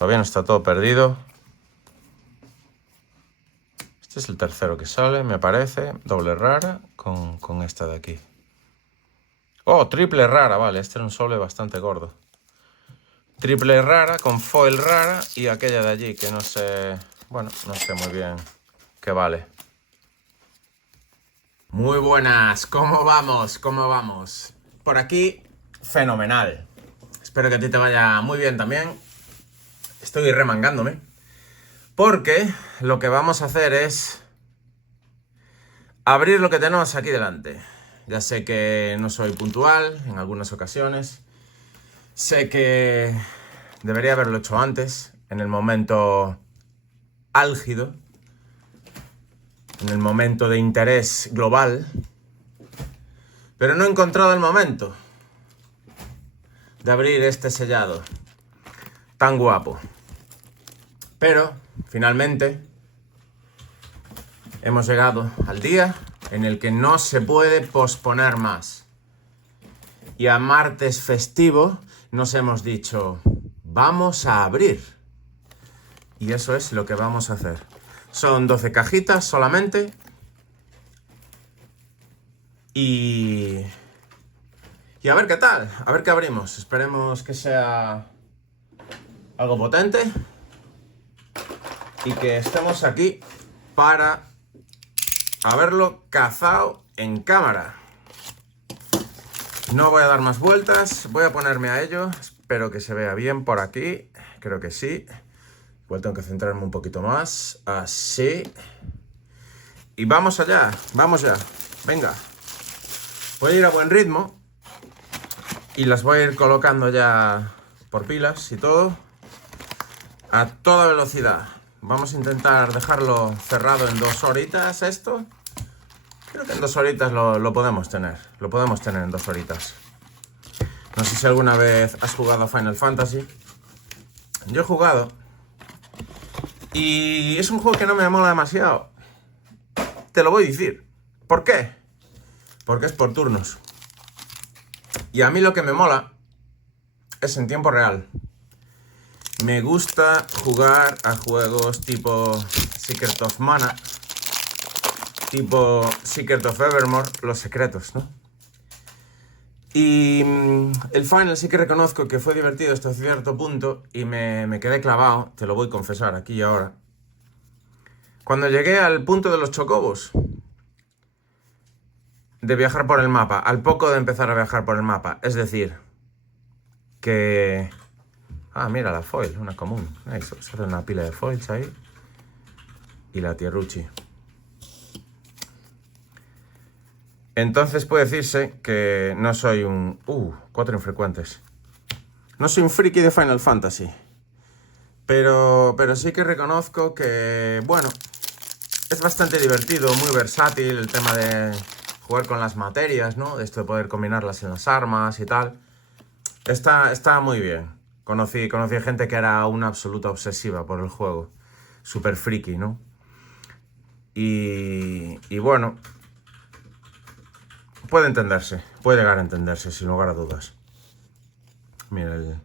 Todavía no está todo perdido. Este es el tercero que sale, me parece. Doble rara con esta de aquí. Oh, triple rara, vale. Este era un sobre bastante gordo. Triple rara con foil rara y aquella de allí que no sé... Bueno, no sé muy bien qué vale. Muy buenas, ¿cómo vamos? ¿Cómo vamos? Por aquí, fenomenal. Espero que a ti te vaya muy bien también. Estoy remangándome. Porque lo que vamos a hacer es abrir lo que tenemos aquí delante. Ya sé que no soy puntual en algunas ocasiones. Sé que debería haberlo hecho antes, en el momento álgido, en el momento de interés global. Pero no he encontrado el momento de abrir este sellado tan guapo. Pero, finalmente, hemos llegado al día en el que no se puede posponer más. Y a martes festivo nos hemos dicho, vamos a abrir. Y eso es lo que vamos a hacer. Son 12 cajitas solamente. Y a ver qué tal, a ver qué abrimos. Esperemos que sea algo potente y que estemos aquí para haberlo cazado en cámara. No voy a dar más vueltas, voy a ponerme a ello. Espero que se vea bien por aquí, creo que sí. Igual tengo que centrarme un poquito más, así. Y vamos allá, vamos ya, venga. Voy a ir a buen ritmo y las voy a ir colocando ya por pilas y todo a toda velocidad. Vamos a intentar dejarlo cerrado en 2 horitas esto. Creo que en 2 horitas lo podemos tener. Lo podemos tener en 2 horitas. No sé si alguna vez has jugado a Final Fantasy. Yo he jugado. Y es un juego que no me mola demasiado. Te lo voy a decir. ¿Por qué? Porque es por turnos. Y a mí lo que me mola es en tiempo real. Me gusta jugar a juegos tipo Secret of Mana, tipo Secret of Evermore, los secretos, ¿no? Y el Final sí que reconozco que fue divertido hasta cierto punto y me quedé clavado, te lo voy a confesar aquí y ahora. Cuando llegué al punto de los chocobos, de viajar por el mapa, al poco de empezar a viajar por el mapa, es decir, que... Ah, mira, la foil, una común. Eso, se hace una pila de foils ahí. Y la tierruchi. Entonces puede decirse que no soy un... 4 infrecuentes. No soy un friki de Final Fantasy. Pero sí que reconozco que, bueno, es bastante divertido, muy versátil el tema de jugar con las materias, ¿no? Esto de poder combinarlas en las armas y tal. Está muy bien. Conocí gente que era una absoluta obsesiva por el juego. Súper friki, ¿no? Y bueno, puede entenderse. Puede llegar a entenderse, sin lugar a dudas. Mira, el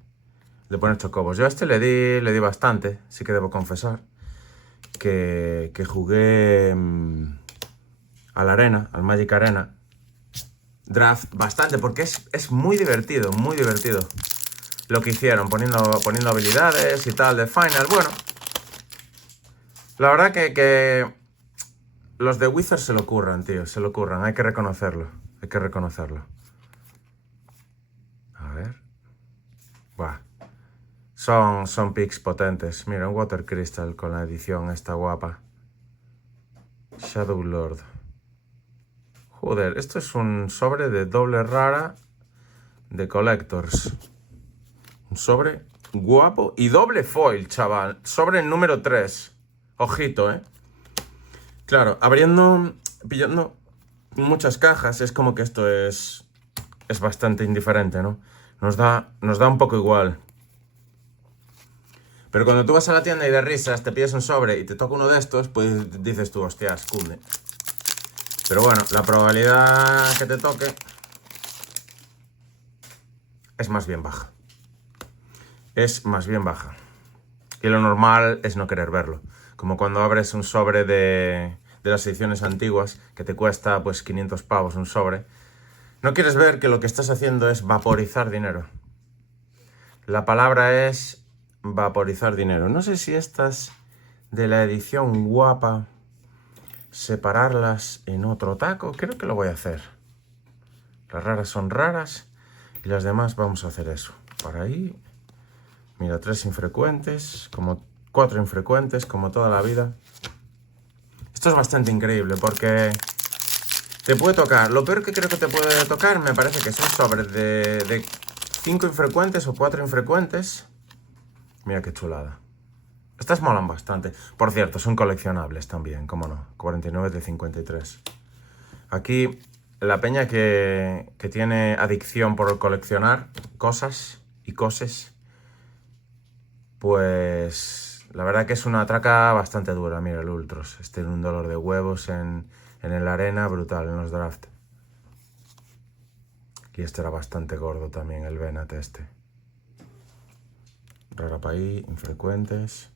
de poner chocobos. Yo a este le di bastante, sí que debo confesar. Que jugué a la arena, al Magic Arena. Draft bastante, porque es muy divertido, muy divertido. Lo que hicieron, poniendo habilidades y tal de Final. Bueno, la verdad que los de Wizards se lo curran, tío. Se lo curran, hay que reconocerlo. Hay que reconocerlo. A ver. Buah. Son picks potentes. Mira, un Water Crystal con la edición esta guapa. Shadow Lord. Joder, esto es un sobre de doble rara de Collectors. Un sobre guapo y doble foil, chaval. Sobre el número 3. Ojito, ¿eh? Claro, pillando muchas cajas, es como que esto es bastante indiferente, ¿no? Nos da un poco igual. Pero cuando tú vas a la tienda y de risas te pides un sobre y te toca uno de estos, pues dices tú, hostias, cunde. Pero bueno, la probabilidad que te toque es más bien baja. Es más bien baja. Y lo normal es no querer verlo. Como cuando abres un sobre de las ediciones antiguas, que te cuesta pues 500 pavos un sobre. No quieres ver que lo que estás haciendo es vaporizar dinero. La palabra es vaporizar dinero. No sé si estas de la edición guapa, separarlas en otro taco. Creo que lo voy a hacer. Las raras son raras y las demás vamos a hacer eso. Para ahí. Mira, 3 infrecuentes, como 4 infrecuentes, como toda la vida. Esto es bastante increíble porque te puede tocar. Lo peor que creo que te puede tocar me parece que son sobres de 5 infrecuentes o 4 infrecuentes. Mira qué chulada. Estas molan bastante. Por cierto, son coleccionables también, cómo no. 49 de 53. Aquí la peña que tiene adicción por coleccionar cosas y cosas, pues la verdad que es una traca bastante dura. Mira el Ultros. Tiene un dolor de huevos en la arena brutal, en los draft. Y este era bastante gordo también, el Venat este. Rara pa' ahí, infrecuentes.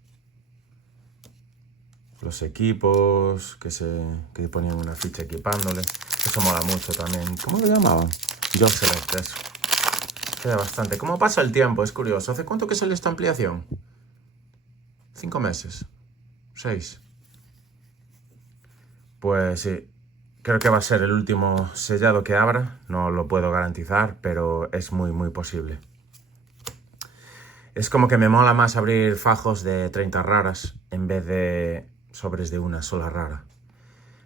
Los equipos que ponían una ficha equipándole. Eso mola mucho también. ¿Cómo lo llamaban? Yo Select, eso. Queda bastante. ¿Cómo pasa el tiempo? Es curioso. ¿Hace cuánto que salió esta ampliación? 5 meses. 6. Pues sí. Creo que va a ser el último sellado que abra. No lo puedo garantizar, pero es muy, muy posible. Es como que me mola más abrir fajos de 30 raras en vez de sobres de una sola rara.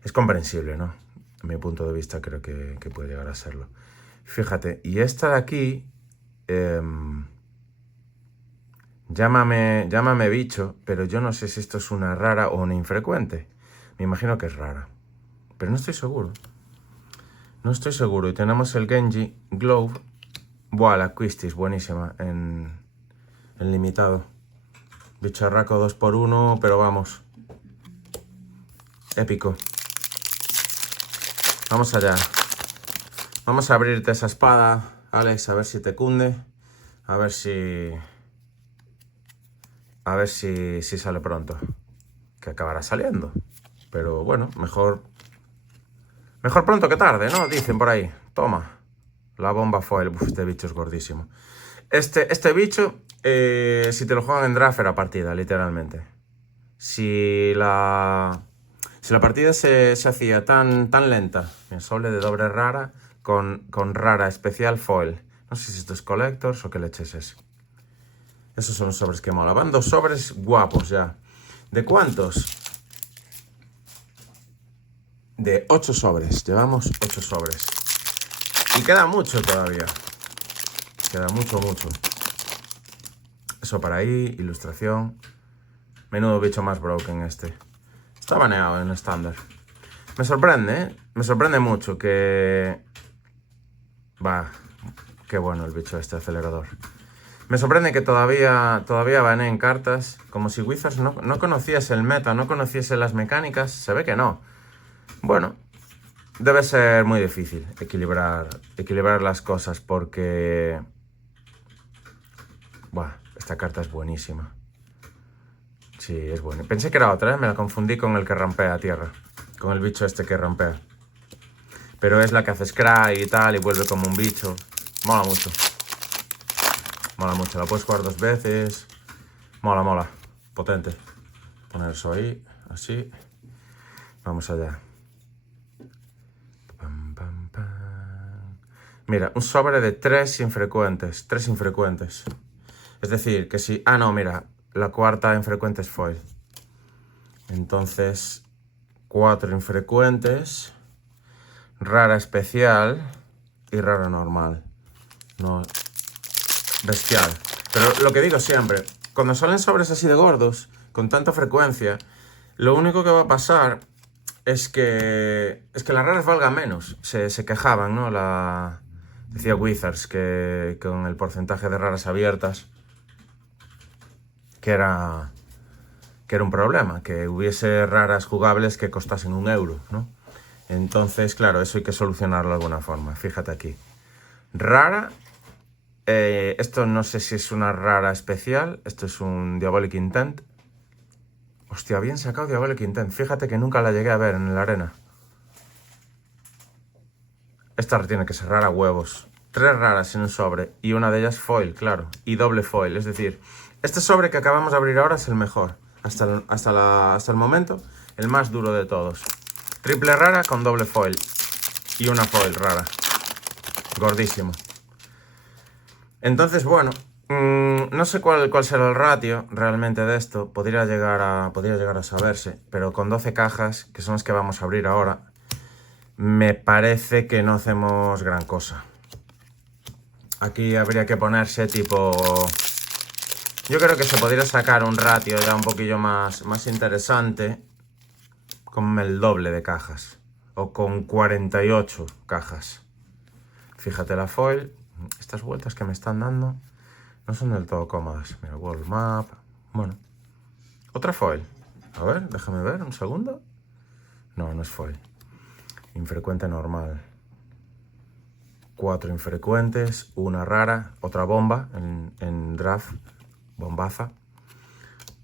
Es comprensible, ¿no? A mi punto de vista creo que puede llegar a serlo. Fíjate, y esta de aquí, llámame bicho, pero yo no sé si esto es una rara o una infrecuente. Me imagino que es rara, pero no estoy seguro. No estoy seguro. Y tenemos el Genji Glove. Buah, la Quistis, buenísima en limitado. Bicharraco 2x1, pero vamos. Épico. Vamos allá. Vamos a abrirte esa espada, Alex, a ver si te cunde. A ver si sale pronto. Que acabará saliendo. Pero bueno, mejor pronto que tarde, ¿no? Dicen por ahí. Toma. La bomba foil. Uf, este bicho es gordísimo. Este bicho, si te lo juegan en draft, era partida, literalmente. Si la partida se hacía tan lenta, el sobre de doble rara con rara especial foil. No sé si esto es collectors o qué leches es. Esos son los sobres que mola. Van 2 sobres guapos ya. ¿De cuántos? De 8 sobres. Llevamos 8 sobres. Y queda mucho todavía. Queda mucho. Eso para ahí, ilustración. Menudo bicho más broken este. Está baneado en estándar. Me sorprende, ¿eh? Me sorprende mucho que... Va, qué bueno el bicho este acelerador. Me sorprende que todavía baneen cartas. Como si Wizards no conociese el meta, no conociese las mecánicas. Se ve que no. Bueno, debe ser muy difícil equilibrar las cosas porque... Buah, esta carta es buenísima. Sí, es buena. Pensé que era otra, ¿eh? Me la confundí con el que rampea a tierra. Con el bicho este que rampea. Pero es la que hace scry y tal, y vuelve como un bicho. Mola mucho. Mola mucho. La puedes jugar 2 veces. Mola. Potente. Poner eso ahí, así. Vamos allá. Mira, un sobre de 3 infrecuentes. 3 infrecuentes. Es decir, que si... Ah, no, mira. La cuarta infrecuente es foil. Entonces, 4 infrecuentes. Rara especial. Y rara normal. No... Bestial. Pero lo que digo siempre, cuando salen sobres así de gordos, con tanta frecuencia, lo único que va a pasar es que las raras valgan menos. Se quejaban, ¿no? Decía Wizards que con el porcentaje de raras abiertas, que era un problema, que hubiese raras jugables que costasen 1 euro, ¿no? Entonces, claro, eso hay que solucionarlo de alguna forma. Fíjate aquí. Rara Esto no sé si es una rara especial. Esto es un Diabolic Intent. Hostia, bien sacado Diabolic Intent. Fíjate que nunca la llegué a ver en la arena. Esta tiene que ser rara huevos. 3 raras en un sobre. Y una de ellas foil, claro. Y doble foil. Es decir, este sobre que acabamos de abrir ahora es el mejor. Hasta el momento, el más duro de todos. Triple rara con doble foil. Y una foil rara. Gordísimo. Entonces, bueno, no sé cuál será el ratio realmente de esto. Podría llegar a saberse. Pero con 12 cajas, que son las que vamos a abrir ahora, me parece que no hacemos gran cosa. Aquí habría que ponerse tipo... Yo creo que se podría sacar un ratio ya un poquillo más interesante con el doble de cajas. O con 48 cajas. Fíjate la foil. Estas vueltas que me están dando no son del todo cómodas. Mira, World Map. Bueno. Otra foil. A ver, déjame ver un segundo. No, no es foil. Infrecuente normal. 4 infrecuentes. Una rara. Otra bomba en draft. Bombaza.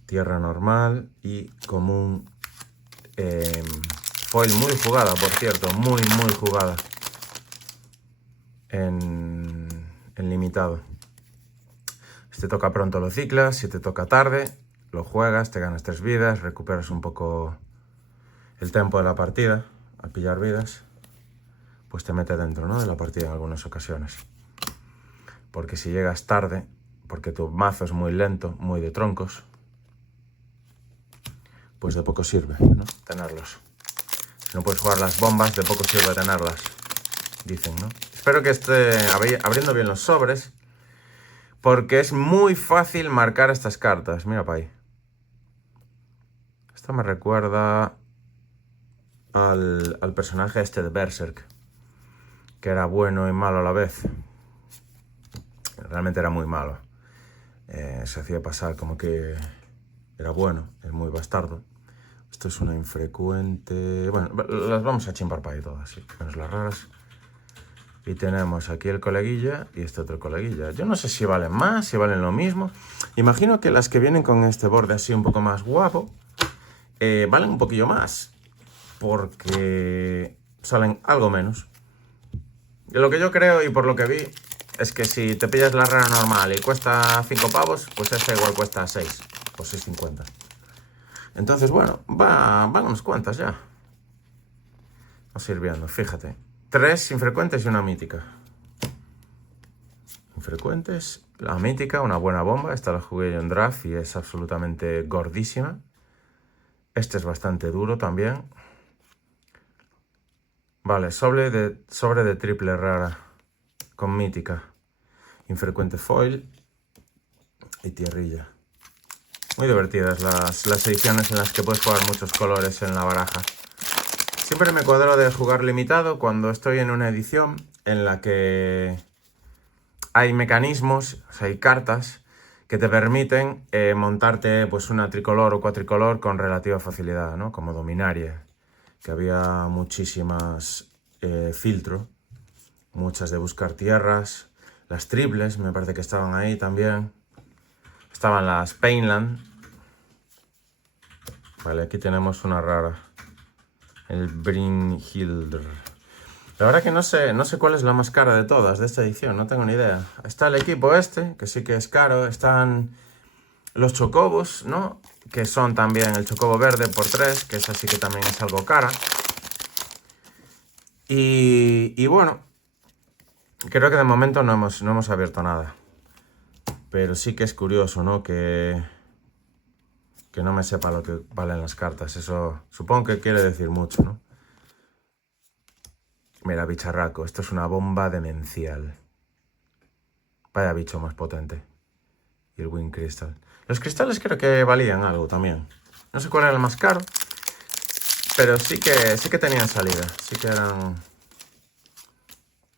Tierra normal. Y común. Foil muy jugada, por cierto. Muy jugada. En limitado. Si te toca pronto lo ciclas, si te toca tarde, lo juegas, te ganas 3 vidas, recuperas un poco el tempo de la partida, a pillar vidas, pues te mete dentro, ¿no?, de la partida en algunas ocasiones. Porque si llegas tarde, porque tu mazo es muy lento, muy de troncos, pues de poco sirve, ¿no?, tenerlos. Si no puedes jugar las bombas, de poco sirve tenerlas, dicen, ¿no? Espero que esté abriendo bien los sobres, porque es muy fácil marcar estas cartas. Mira para ahí. Esto me recuerda al personaje este de Berserk, que era bueno y malo a la vez. Realmente era muy malo. Se hacía pasar como que era bueno, es muy bastardo. Esto es una infrecuente... Bueno, las vamos a chimbar para ahí todas, sí, menos las raras. Y tenemos aquí el coleguilla y este otro coleguilla. Yo no sé si valen más, si valen lo mismo. Imagino que las que vienen con este borde así un poco más guapo valen un poquillo más, porque salen algo menos. Lo que yo creo y por lo que vi es que si te pillas la rara normal y cuesta 5 pavos, pues esta igual cuesta 6 o 6,50. Entonces, bueno, van unas cuantas ya. Vamos a ir viendo, fíjate. 3 infrecuentes y una mítica. Infrecuentes, la mítica, una buena bomba. Esta la jugué yo en draft y es absolutamente gordísima. Este es bastante duro también. Vale, sobre de triple rara con mítica. Infrecuente foil y tierrilla. Muy divertidas las ediciones en las que puedes jugar muchos colores en la baraja. Siempre me cuadro de jugar limitado cuando estoy en una edición en la que hay mecanismos, o sea, hay cartas que te permiten montarte pues una tricolor o cuatricolor con relativa facilidad, ¿no? Como Dominaria, que había muchísimas filtro, muchas de buscar tierras, las triples me parece que estaban ahí también, estaban las Painland. Vale, aquí tenemos una rara. El Brynhildr. La verdad que no sé cuál es la más cara de todas de esta edición, no tengo ni idea. Está el equipo este, que sí que es caro. Están los chocobos, ¿no? Que son también el chocobo verde por 3, que esa sí que también es algo cara. Y bueno, creo que de momento no hemos abierto nada. Pero sí que es curioso, ¿no? Que no me sepa lo que valen las cartas. Eso supongo que quiere decir mucho, ¿no? Mira, bicharraco, esto es una bomba demencial. Vaya bicho más potente. Y el Wind Crystal. Los cristales creo que valían algo también. No sé cuál era el más caro, pero sí que tenían salida. Sí que eran...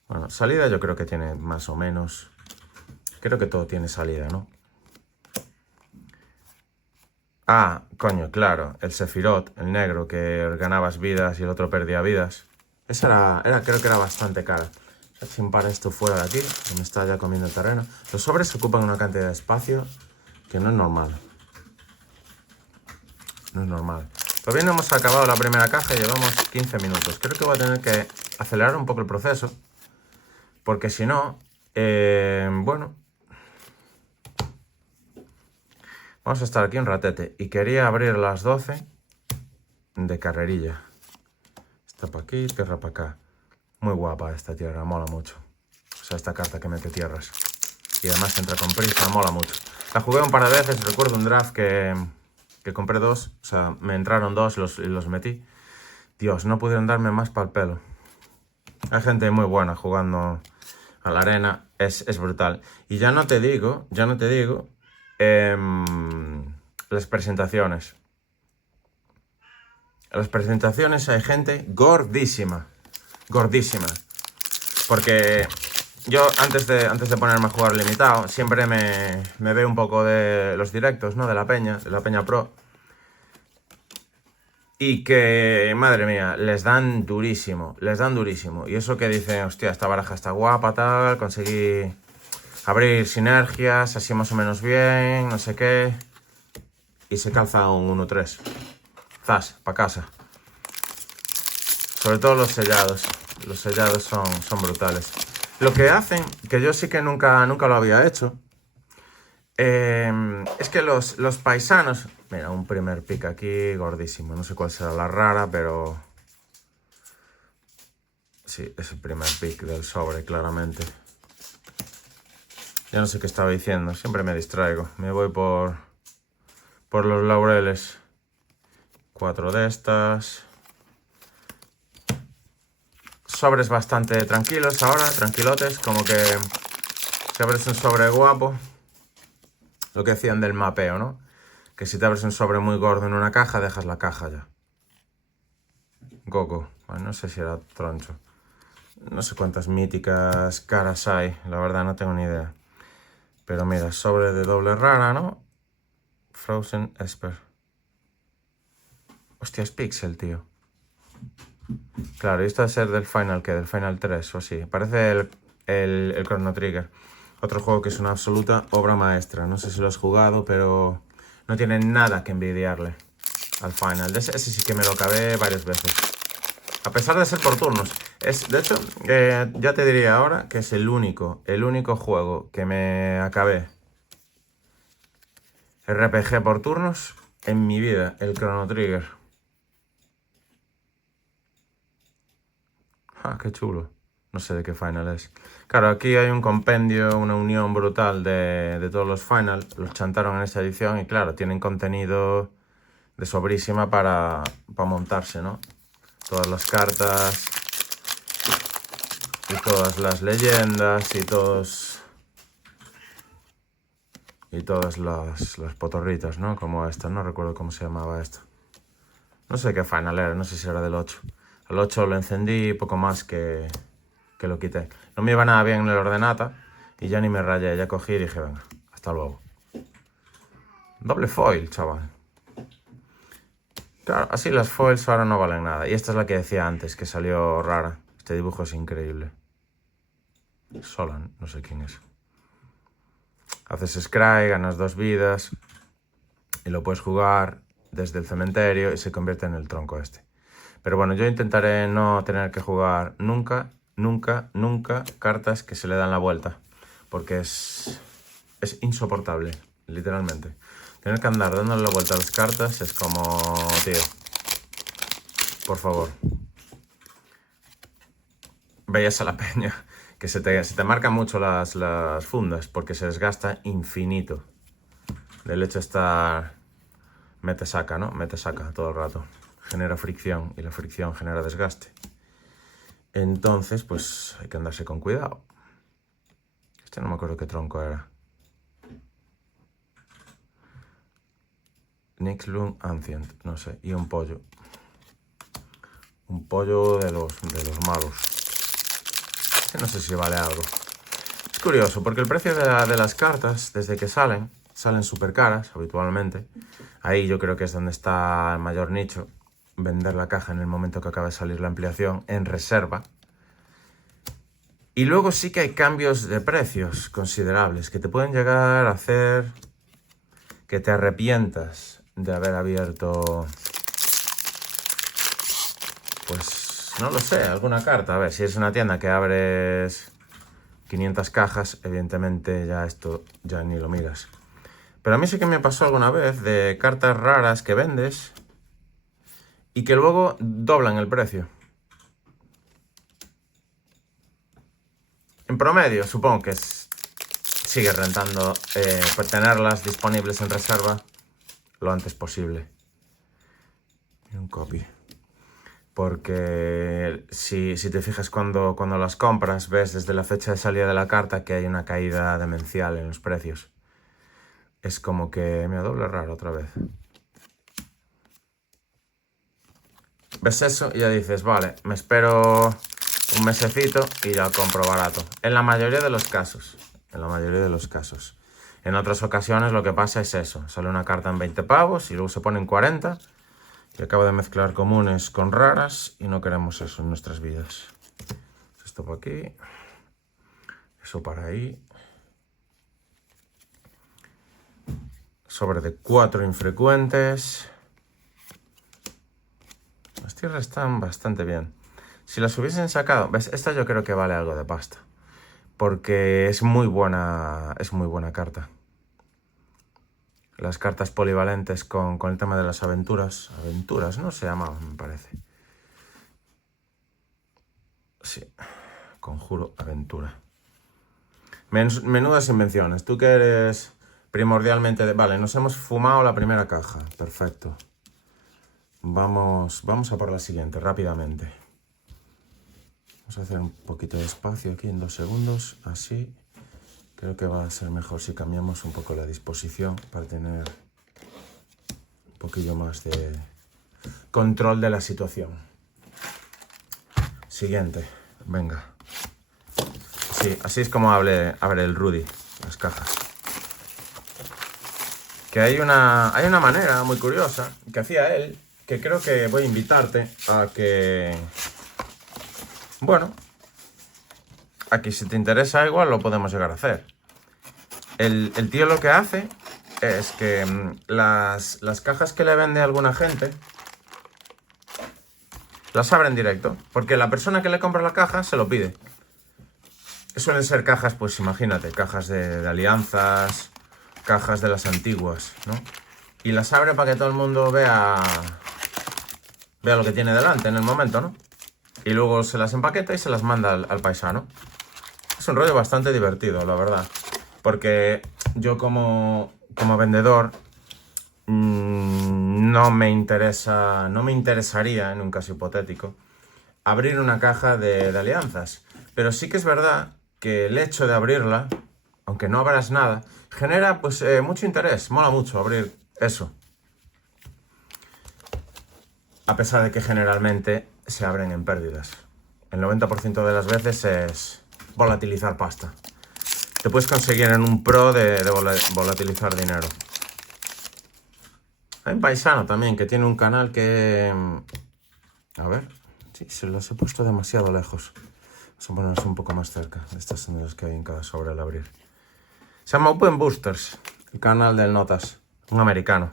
Bueno, salida yo creo que tiene más o menos. Creo que todo tiene salida, ¿no? Ah, coño, claro, el Sephiroth, el negro, que ganabas vidas y el otro perdía vidas. Esa creo que era bastante cara. a chimpar esto fuera de aquí, que me está ya comiendo el terreno. Los sobres ocupan una cantidad de espacio que no es normal. No es normal. Todavía no hemos acabado la primera caja y llevamos 15 minutos. Creo que voy a tener que acelerar un poco el proceso, porque si no, bueno, vamos a estar aquí un ratete. Y quería abrir las 12 de carrerilla. Esta para aquí, tierra para acá. Muy guapa esta tierra, mola mucho. O sea, esta carta que mete tierras. Y además entra con prisa, mola mucho. La jugué un par de veces, recuerdo un draft que compré 2. O sea, me entraron 2 y los metí. Dios, no pudieron darme más para el pelo. Hay gente muy buena jugando a la arena, es brutal. Y ya no te digo, las presentaciones. En las presentaciones hay gente gordísima. Gordísima. Porque yo antes de ponerme a jugar limitado, siempre me veo un poco de los directos, ¿no? De la Peña Pro. Y que, madre mía, les dan durísimo. Y eso que dicen, hostia, esta baraja está guapa, tal, conseguí abrir sinergias, así más o menos bien, no sé qué. Y se calza un 1-3. Zas, pa' casa. Sobre todo los sellados. Los sellados son brutales. Lo que hacen, que yo sí que nunca lo había hecho, es que los paisanos... Mira, un primer pick aquí gordísimo. No sé cuál será la rara, pero... Sí, es el primer pick del sobre, claramente. Yo no sé qué estaba diciendo. Siempre me distraigo. Me voy por los laureles. 4 de estas. Sobres bastante tranquilos ahora, tranquilotes. Como que si abres un sobre guapo. Lo que decían del mapeo, ¿no? Que si te abres un sobre muy gordo en una caja, dejas la caja ya. Gogo. Bueno, no sé si era troncho. No sé cuántas míticas caras hay. La verdad no tengo ni idea. Pero mira, sobre de doble rara, ¿no? Frozen Esper. Hostia, es Pixel, tío. Claro, y esto debe ser del Final, ¿qué? Del Final 3 o así. Parece el Chrono Trigger. Otro juego que es una absoluta obra maestra. No sé si lo has jugado, pero no tiene nada que envidiarle al Final. Ese sí que me lo acabé varias veces. A pesar de ser por turnos. De hecho, ya te diría ahora que es el único juego que me acabé RPG por turnos en mi vida, el Chrono Trigger. Ah, qué chulo. No sé de qué Final es. Claro, aquí hay un compendio, una unión brutal de todos los Final. Los chantaron en esta edición y claro, tienen contenido de sobrísima para montarse, ¿no? Todas las cartas y todas las leyendas y todas las potorritas, ¿no? Como esta, no recuerdo cómo se llamaba esto. No sé qué Final era, no sé si era del 8. El 8 lo encendí y poco más que lo quité. No me iba nada bien en el ordenata y ya ni me rayé, ya cogí y dije, venga, hasta luego. Doble foil, chaval. Claro, así las foils ahora no valen nada. Y esta es la que decía antes, que salió rara. Este dibujo es increíble. Solan, no sé quién es. Haces scry, ganas 2 vidas y lo puedes jugar desde el cementerio y se convierte en el tronco este. Pero bueno, yo intentaré no tener que jugar nunca cartas que se le dan la vuelta. Porque es insoportable, literalmente. Tener que andar dándole la vuelta a las cartas es como... Tío, por favor. Veías a la peña que se te marcan mucho las fundas porque se desgasta infinito. Del hecho está... Mete-saca, ¿no? Mete-saca todo el rato. Genera fricción y la fricción genera desgaste. Entonces, pues hay que andarse con cuidado. Este no me acuerdo qué tronco era. Nixlung Ancient, no sé. Y un pollo. Un pollo de los malos. No sé si vale algo. Es curioso, porque el precio de las cartas, desde que salen súper caras, habitualmente. Ahí yo creo que es donde está el mayor nicho. Vender la caja en el momento que acaba de salir la ampliación en reserva. Y luego sí que hay cambios de precios considerables que te pueden llegar a hacer que te arrepientas de haber abierto, pues no lo sé, alguna carta. A ver, si es una tienda que abres 500 cajas, evidentemente ya esto ya ni lo miras. Pero a mí sí que me pasó alguna vez de cartas raras que vendes y que luego doblan el precio. En promedio, supongo que sigue rentando tenerlas disponibles en reserva lo antes posible. Y un copy. Porque si te fijas cuando las compras, ves desde la fecha de salida de la carta que hay una caída demencial en los precios. Es como que me doble raro otra vez. Ves eso y ya dices, vale, me espero un mesecito y ya compro barato. En la mayoría de los casos. En la mayoría de los casos. En otras ocasiones lo que pasa es eso. Sale una carta en 20 pavos y luego se pone en 40. Y acabo de mezclar comunes con raras y no queremos eso en nuestras vidas. Esto por aquí. Eso para ahí. Sobre de 4 infrecuentes. Las tierras están bastante bien. Si las hubiesen sacado... ¿Ves? Esta yo creo que vale algo de pasta. Porque es muy buena carta. Las cartas polivalentes con el tema de las aventuras. Aventuras, ¿no? Se llamaban, me parece. Sí. Conjuro aventura. Menudas invenciones. Tú que eres primordialmente de... Vale, nos hemos fumado la primera caja. Perfecto. Vamos a por la siguiente, rápidamente. Vamos a hacer un poquito de espacio aquí en 2 segundos. Así. Creo que va a ser mejor si cambiamos un poco la disposición para tener un poquillo más de control de la situación. Siguiente. Venga. Sí, así es como abre el Rudy, las cajas. Que hay una manera muy curiosa que hacía él, que creo que voy a invitarte a que... Bueno, aquí si te interesa igual lo podemos llegar a hacer. El tío lo que hace es que las cajas que le vende a alguna gente las abre en directo, porque la persona que le compra la caja se lo pide. Suelen ser cajas, pues imagínate, cajas de alianzas, cajas de las antiguas, ¿no? Y las abre para que todo el mundo vea lo que tiene delante en el momento, ¿no? Y luego se las empaqueta y se las manda al paisano. Es un rollo bastante divertido, la verdad. Porque yo como vendedor no me interesaría, en un caso hipotético, abrir una caja de alianzas. Pero sí que es verdad que el hecho de abrirla, aunque no abras nada, genera pues mucho interés. Mola mucho abrir eso. A pesar de que generalmente se abren en pérdidas. El 90% de las veces es volatilizar pasta. Te puedes conseguir en un pro de volatilizar dinero. Hay un paisano también que tiene un canal que... A ver, sí, se los he puesto demasiado lejos. Vamos a ponerlos un poco más cerca. Estas son las que hay en cada sobre al abrir. Se llama Open Boosters, el canal del Notas, un americano.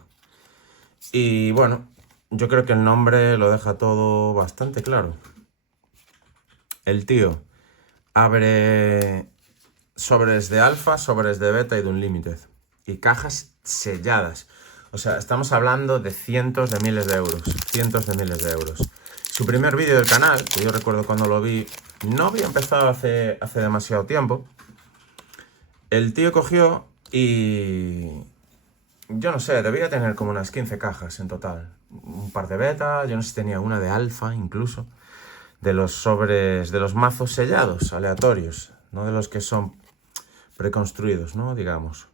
Y bueno, yo creo que el nombre lo deja todo bastante claro. El tío abre sobres de alfa, sobres de beta y de unlimited. Y cajas selladas. O sea, estamos hablando de cientos de miles de euros. Cientos de miles de euros. Su primer vídeo del canal, que yo recuerdo cuando lo vi, no había empezado hace demasiado tiempo. El tío cogió y... Yo no sé, debía tener como unas 15 cajas en total. Un par de beta, yo no sé si tenía una de alfa incluso. De los sobres, de los mazos sellados, aleatorios. No de los que son preconstruidos, ¿no? Digamos.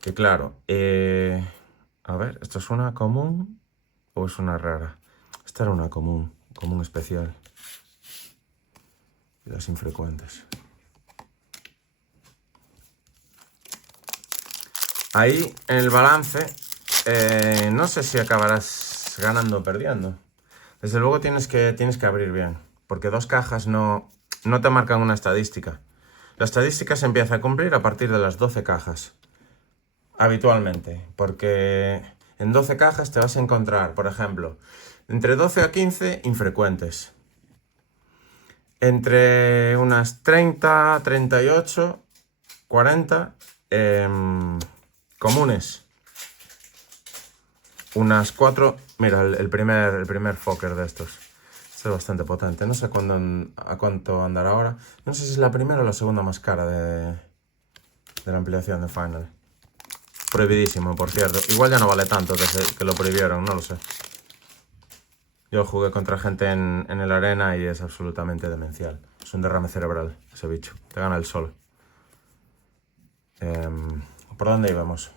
Que claro, a ver, ¿esto es una común o es una rara? Esta era una común especial. Y las infrecuentes. Ahí, en el balance, no sé si acabarás ganando o perdiendo. Desde luego tienes que abrir bien, porque 2 cajas no no te marcan una estadística. La estadística se empieza a cumplir a partir de las 12 cajas. Habitualmente. Porque en 12 cajas te vas a encontrar, por ejemplo, entre 12 a 15 infrecuentes. Entre unas 30, 38, 40 comunes. Unas 4... Mira, el primer Fokker de estos. Este es bastante potente. No sé a cuánto andará ahora. No sé si es la primera o la segunda más cara de la ampliación de Final. Prohibidísimo, por cierto. Igual ya no vale tanto desde que lo prohibieron, no lo sé. Yo jugué contra gente en el arena y es absolutamente demencial. Es un derrame cerebral, ese bicho. Te gana el sol. ¿Por dónde íbamos?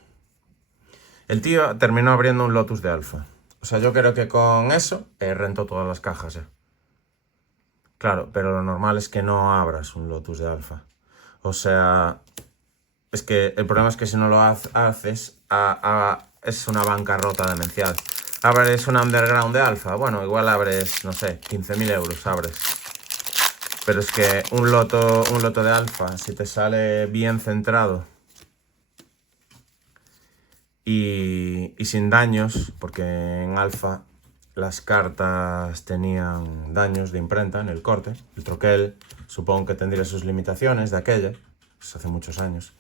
El tío terminó abriendo un Lotus de Alfa. O sea, yo creo que con eso rentó todas las cajas. Claro, pero lo normal es que no abras un Lotus de Alfa. O sea, es que el problema es que si no lo haces, es una bancarrota demencial. Abres un underground de Alfa, bueno, igual abres, no sé, 15.000 euros abres. Pero es que un loto de Alfa, si te sale bien centrado y sin daños, porque en Alfa las cartas tenían daños de imprenta en el corte, el troquel supongo que tendría sus limitaciones de aquella, pues hace muchos años.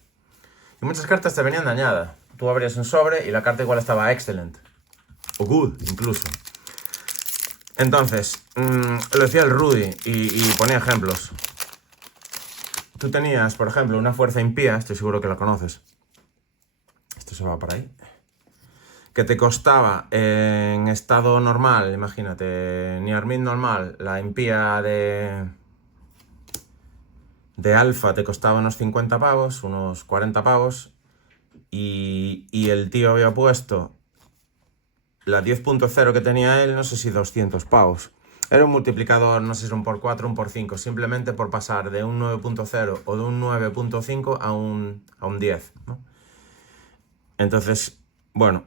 Y muchas cartas te venían dañadas. Tú abrías un sobre y la carta igual estaba excellent. O good, incluso. Entonces, lo decía el Rudy y ponía ejemplos. Tú tenías, por ejemplo, una fuerza impía, estoy seguro que la conoces. Esto se va para ahí. Que te costaba en estado normal, imagínate, Near Mint normal, la impía de Alfa te costaba unos 50 pavos, unos 40 pavos. Y el tío había puesto la 10.0 que tenía él, no sé si 200 pavos. Era un multiplicador, no sé si era un por 4 o un por 5, simplemente por pasar de un 9.0 o de un 9.5 a un 10, ¿no? Entonces, bueno,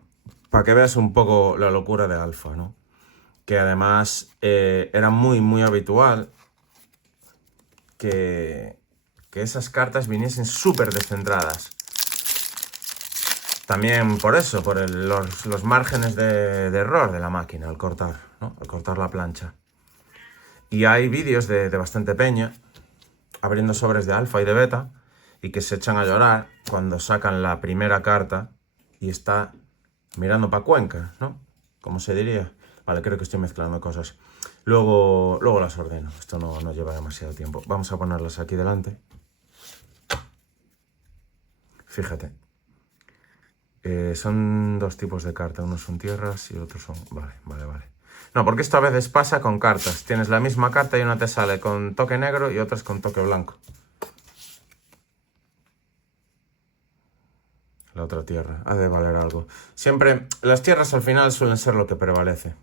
para que veas un poco la locura de Alfa, ¿no? Que además era muy, muy habitual que esas cartas viniesen súper descentradas. También por eso, por los márgenes de error de la máquina al cortar, ¿no? Al cortar la plancha. Y hay vídeos de bastante peña abriendo sobres de alfa y de beta y que se echan a llorar cuando sacan la primera carta y está mirando para Cuenca, ¿no? ¿Cómo se diría? Vale, creo que estoy mezclando cosas. Luego las ordeno. Esto no lleva demasiado tiempo. Vamos a ponerlas aquí delante. Fíjate. Son dos tipos de carta. Unos son tierras y otros son... Vale. No, porque esto a veces pasa con cartas. Tienes la misma carta y una te sale con toque negro y otras con toque blanco. La otra tierra. Ha de valer algo. Siempre, las tierras al final suelen ser lo que prevalece.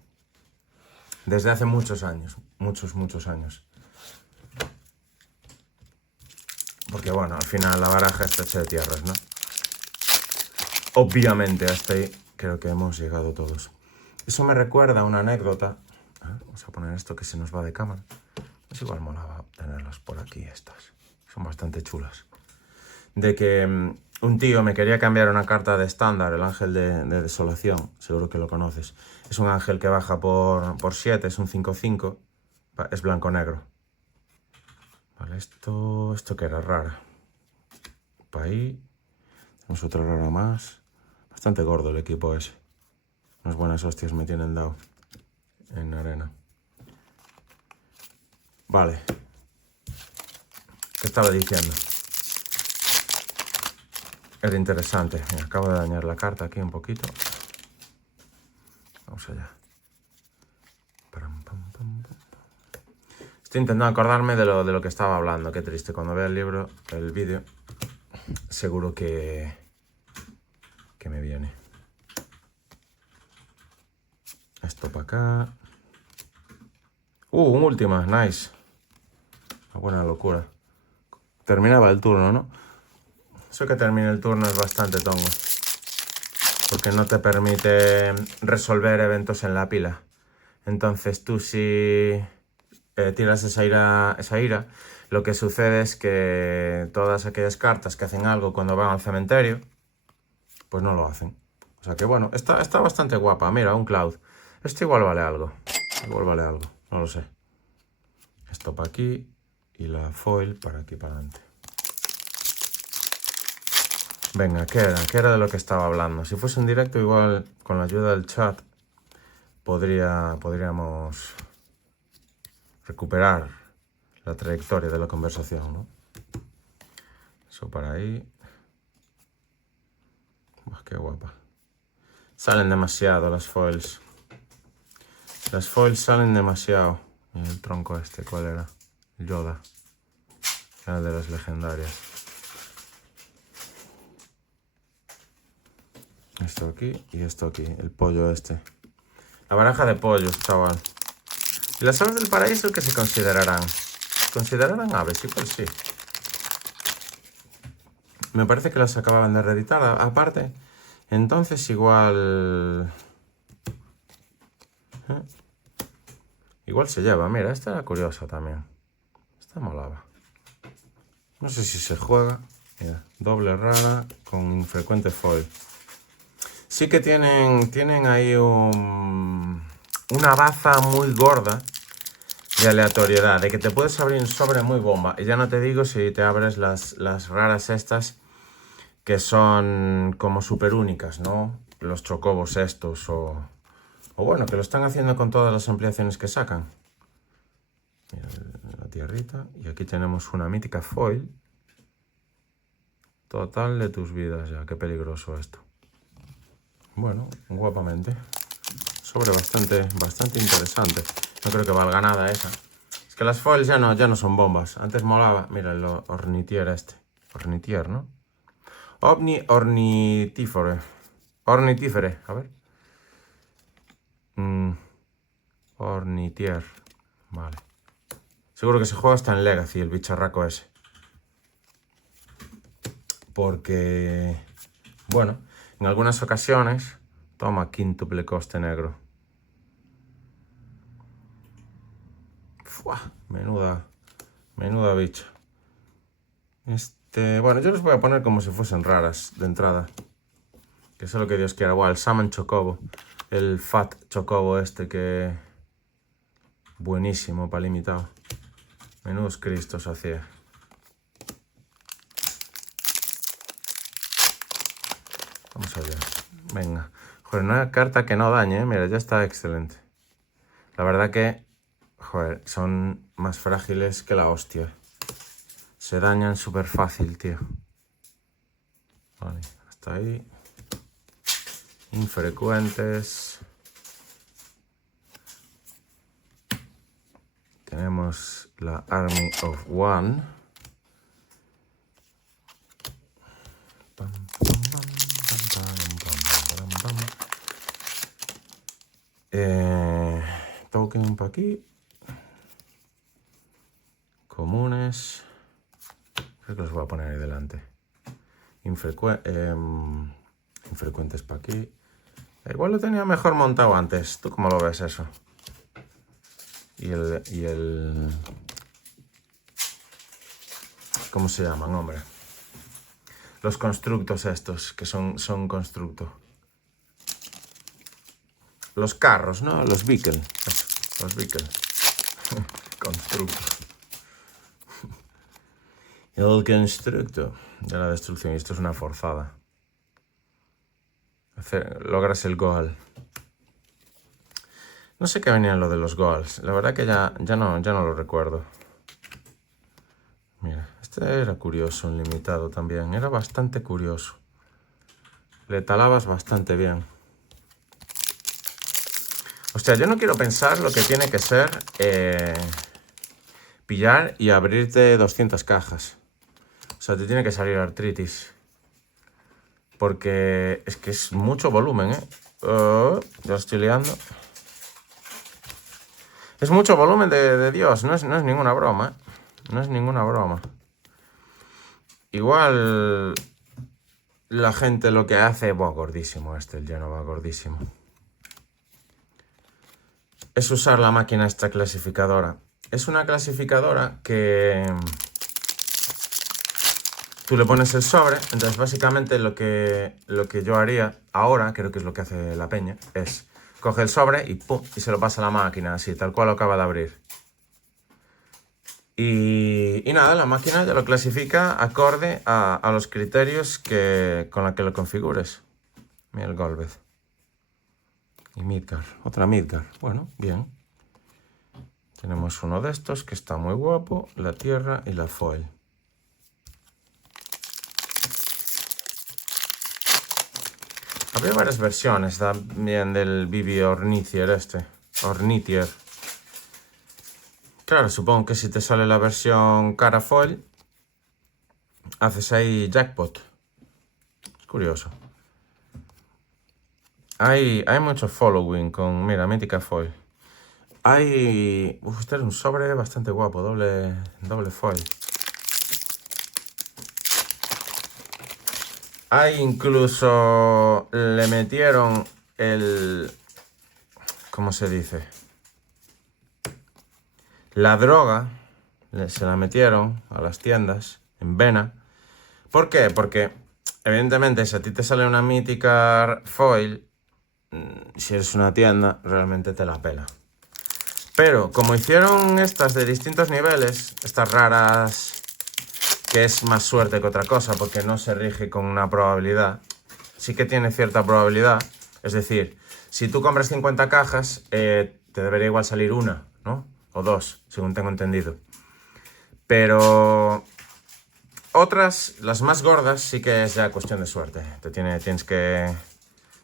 Desde hace muchos años. Muchos años. Porque bueno, al final la baraja está hecha de tierras, ¿no? Obviamente, hasta ahí creo que hemos llegado todos. Eso me recuerda a una anécdota. Vamos a poner esto que se nos va de cámara. Es igual molaba tenerlas por aquí estas. Son bastante chulas. De que un tío me quería cambiar una carta de estándar, el ángel de desolación. Seguro que lo conoces. Es un ángel que baja por 7, es un 5-5. Es blanco-negro. Vale, esto que era rara. Para ahí. Tenemos otro raro más. Bastante gordo el equipo ese. Unas buenas hostias me tienen dado en arena. Vale. ¿Qué estaba diciendo? Era interesante. Me acabo de dañar la carta aquí un poquito. Vamos allá. Estoy intentando acordarme de lo que estaba hablando. Qué triste. Cuando vea el vídeo, seguro que me viene. Esto para acá. Un última, nice. Una buena locura. Terminaba el turno, ¿no? Eso que termine el turno es bastante tongo. Porque no te permite resolver eventos en la pila. Entonces tú si tiras esa ira, lo que sucede es que todas aquellas cartas que hacen algo cuando van al cementerio, pues no lo hacen. O sea que bueno, está bastante guapa. Mira, un Cloud. Esto igual vale algo. Igual vale algo, no lo sé. Esto para aquí y la foil para aquí para adelante. Venga, ¿qué era de lo que estaba hablando? Si fuese en directo, igual con la ayuda del chat podríamos recuperar la trayectoria de la conversación, ¿no? Eso para ahí. Uf, qué guapa. Salen demasiado las foils. Las foils salen demasiado. Y el tronco este, ¿cuál era? Yoda. Era de las legendarias. Esto aquí y esto aquí. El pollo este. La baraja de pollos, chaval. ¿Y las aves del paraíso qué se considerarán? ¿Considerarán aves? Sí, pues sí. Me parece que las acababan de reeditar aparte. Entonces igual... Igual se lleva. Mira, esta era curiosa también. Esta molaba. No sé si se juega. Mira, doble rara con infrecuente foil. Sí que tienen ahí una baza muy gorda de aleatoriedad, de que te puedes abrir un sobre muy bomba. Y ya no te digo si te abres las raras estas que son como súper únicas, ¿no? Los chocobos estos o bueno, que lo están haciendo con todas las ampliaciones que sacan. Mira, la tierrita. Y aquí tenemos una mítica foil. Total de tus vidas ya. Qué peligroso esto. Bueno, guapamente. Sobre bastante interesante. No creo que valga nada esa. Es que las foils ya no son bombas. Antes molaba. Mira el ornitier este. Ornitier, ¿no? Ornitífere. Ornitífere. A ver. Ornitier. Vale. Seguro que se juega hasta en Legacy el bicharraco ese. Porque... Bueno, en algunas ocasiones... Toma, quíntuple coste negro. Fua, menuda bicha. Bueno, yo les voy a poner como si fuesen raras de entrada. Que sea lo que Dios quiera. Bueno, el Salmon Chocobo. El Fat Chocobo este que... Buenísimo para limitado. Menudos cristos hacía. Vamos allá. Venga. Joder, una carta que no dañe, mira, ya está excelente. La verdad que, joder, son más frágiles que la hostia. Se dañan súper fácil, tío. Vale, hasta ahí. Infrecuentes. Tenemos la Army of One. Token para aquí. Comunes. Creo que los voy a poner ahí delante. Infrecuentes para aquí. Igual lo tenía mejor montado antes. ¿Tú cómo lo ves eso? Y el... ¿Cómo se llaman, hombre? Los constructos estos, que son constructo. Los carros, ¿no? Los Beacon. Los Beacon. Constructo. El constructo de la destrucción. Y esto es una forzada. Logras el goal. No sé qué venía lo de los goals. La verdad que ya no lo recuerdo. Mira, este era curioso en limitado también. Era bastante curioso. Le talabas bastante bien. Hostia, yo no quiero pensar lo que tiene que ser pillar y abrirte 200 cajas. O sea, te tiene que salir artritis. Porque es que es mucho volumen, ¿eh? Ya estoy liando. Es mucho volumen de Dios. No es ninguna broma, ¿eh? No es ninguna broma. Igual la gente lo que hace... Buah, gordísimo el Genova, gordísimo. Es usar la máquina esta clasificadora. es una clasificadora que tú le pones el sobre. Entonces básicamente lo que yo haría ahora, creo que es lo que hace la peña, es coge el sobre y ¡pum! Y se lo pasa a la máquina, así, tal cual lo acaba de abrir. Y nada, la máquina ya lo clasifica acorde a los criterios con los que lo configures. Mira el Golbez. Y Midgar, otra Midgar. Bueno, bien. Tenemos uno de estos que está muy guapo, la tierra y la foil. Había varias versiones también del BB Ornithier este. Ornithier. Claro, supongo que si te sale la versión cara foil, haces ahí jackpot. Es curioso. Hay mucho following con, mira, mítica foil. Este es un sobre bastante guapo, doble foil. Incluso le metieron ¿cómo se dice? La droga, se la metieron a las tiendas en vena. ¿Por qué? Porque, evidentemente, si a ti te sale una mítica foil, si eres una tienda, realmente te la pela. Pero, como hicieron estas de distintos niveles, estas raras, que es más suerte que otra cosa, porque no se rige con una probabilidad, sí que tiene cierta probabilidad. Es decir, si tú compras 50 cajas, te debería igual salir una, ¿no? O dos, según tengo entendido. Pero otras, las más gordas, sí que es ya cuestión de suerte. Tienes que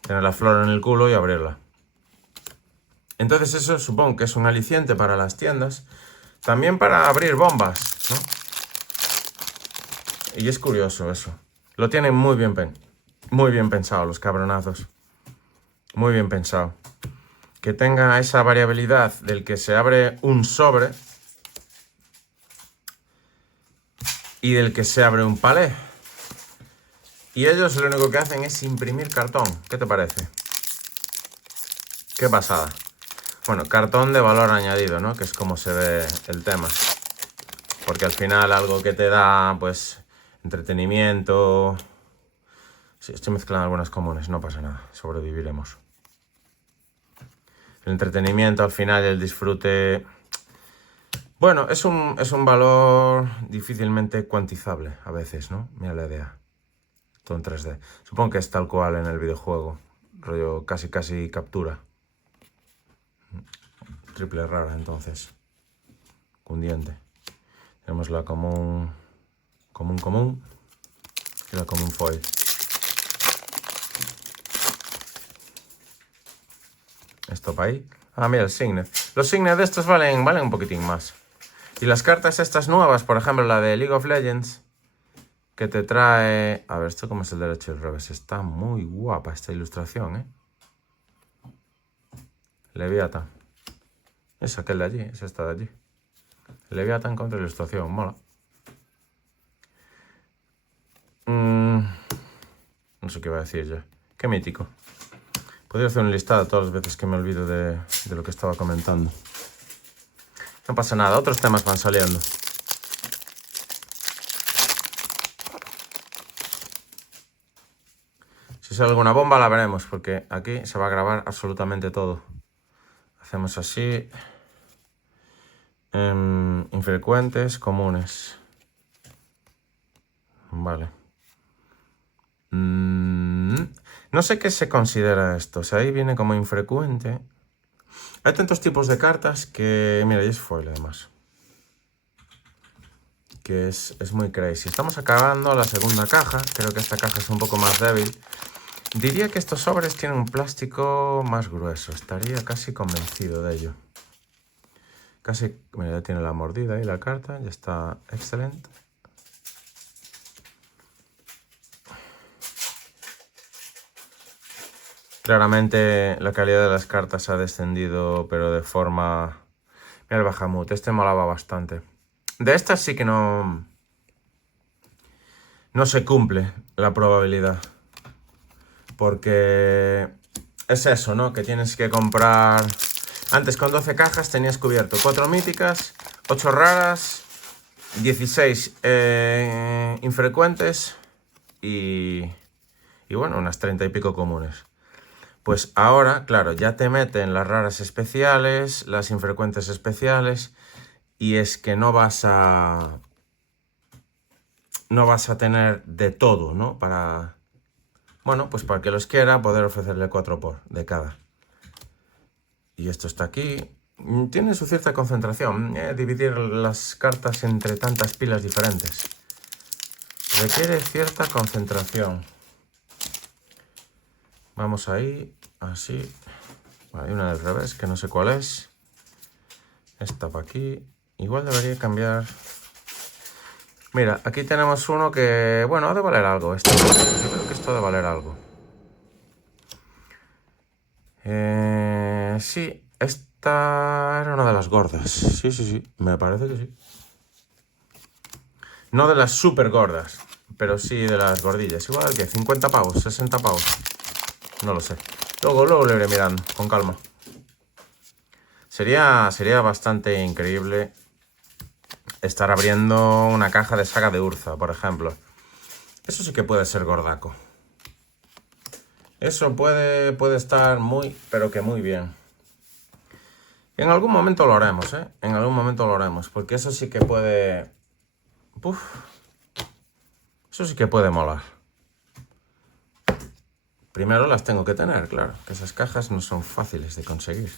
tener la flor en el culo y abrirla. Entonces eso supongo que es un aliciente para las tiendas. También para abrir bombas, ¿no? Y es curioso eso. Lo tienen muy bien pensado los cabronazos. Muy bien pensado. Que tenga esa variabilidad del que se abre un sobre y del que se abre un palé. Y ellos lo único que hacen es imprimir cartón. ¿Qué te parece? Qué pasada. Bueno, cartón de valor añadido, ¿no? Que es como se ve el tema. Porque al final algo que te da, pues, entretenimiento... Sí, estoy mezclando algunas comunes, no pasa nada, sobreviviremos. El entretenimiento al final y el disfrute... Bueno, es un valor difícilmente cuantizable a veces, ¿no? Mira la idea. Todo en 3D. Supongo que es tal cual en el videojuego. Rollo casi captura. Triple rara, entonces. Cundiente. Tenemos la común y la común foil. Esto para ahí. Ah, mira, el Signet. Los Signet de estos valen un poquitín más. Y las cartas estas nuevas, por ejemplo, la de League of Legends, que te trae... A ver, esto como es el derecho y el revés. Está muy guapa esta ilustración, ¿eh? Leviathan. Es aquel de allí, es esta de allí. Leviathan contra ilustración, mola. No sé qué iba a decir ya. Qué mítico. Podría hacer un listado todas las veces que me olvido de lo que estaba comentando. No pasa nada, otros temas van saliendo. Si sale alguna bomba la veremos, porque aquí se va a grabar absolutamente todo. Hacemos así. Infrecuentes, comunes. Vale. No sé qué se considera esto. O sea, ahí viene como infrecuente. Hay tantos tipos de cartas que... Mira, y es foil además. Que es muy crazy. Estamos acabando la segunda caja. Creo que esta caja es un poco más débil. Diría que estos sobres tienen un plástico más grueso. Estaría casi convencido de ello. Casi... Mira, ya tiene la mordida ahí la carta. Ya está excelente. Claramente la calidad de las cartas ha descendido, pero de forma... Mira el Bahamut, este molaba bastante. De estas sí que no se cumple la probabilidad. Porque es eso, ¿no? Que tienes que comprar... Antes con 12 cajas tenías cubierto 4 míticas, 8 raras, 16 infrecuentes y bueno, unas 30 y pico comunes. Pues ahora, claro, ya te meten las raras especiales, las infrecuentes especiales, y es que no vas a tener de todo, ¿no? Para, bueno, pues para el que los quiera, poder ofrecerle 4 por de cada. Y esto está aquí. Tiene su cierta concentración. Dividir las cartas entre tantas pilas diferentes requiere cierta concentración. Vamos ahí, así. Hay una del revés, que no sé cuál es. Esta para aquí. Igual debería cambiar. Mira, aquí tenemos uno que, bueno, ha de valer algo. Yo creo que esto ha de valer algo. Sí, esta era una de las gordas. Sí, me parece que sí. No de las súper gordas, pero sí de las gordillas. Igual que 50 pavos, 60 pavos. No lo sé. Luego lo iré mirando, con calma. Sería bastante increíble estar abriendo una caja de Saga de Urza, por ejemplo. Eso sí que puede ser gordaco. Eso puede estar muy, pero que muy bien. En algún momento lo haremos, ¿eh? En algún momento lo haremos, porque eso sí que puede... Uf. Eso sí que puede molar. Primero las tengo que tener, claro, que esas cajas no son fáciles de conseguir.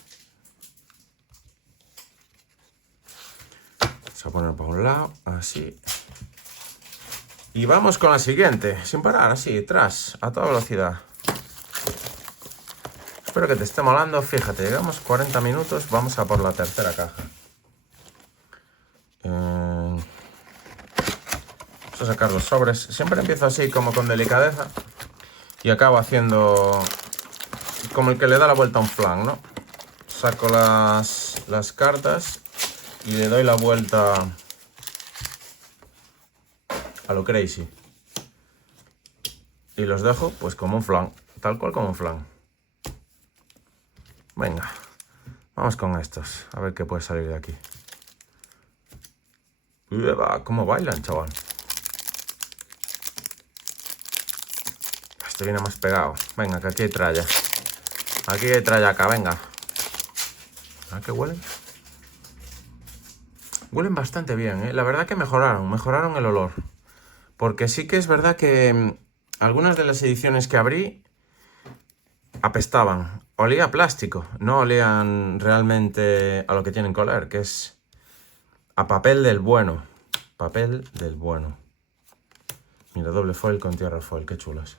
Vamos a poner por un lado, así. Y vamos con la siguiente, sin parar, así, tras, a toda velocidad. Espero que te esté molando. Fíjate, llegamos 40 minutos, vamos a por la tercera caja. Vamos a sacar los sobres. Siempre empiezo así, como con delicadeza, y acabo haciendo como el que le da la vuelta a un flan, ¿no? Saco las cartas y le doy la vuelta a lo crazy. Y los dejo pues como un flan, tal cual como un flan. Venga, vamos con estos, a ver qué puede salir de aquí. ¡Ueva! ¿Cómo bailan, chaval? Este viene más pegado. Venga, que aquí hay tralla. Aquí hay tralla acá, venga. ¿A qué huelen? Huelen bastante bien, ¿eh? La verdad que mejoraron el olor. Porque sí que es verdad que algunas de las ediciones que abrí apestaban. Olía a plástico, no olían realmente a lo que tienen que oler, que es a papel del bueno. Papel del bueno. Mira, doble foil con tierra foil, qué chulas.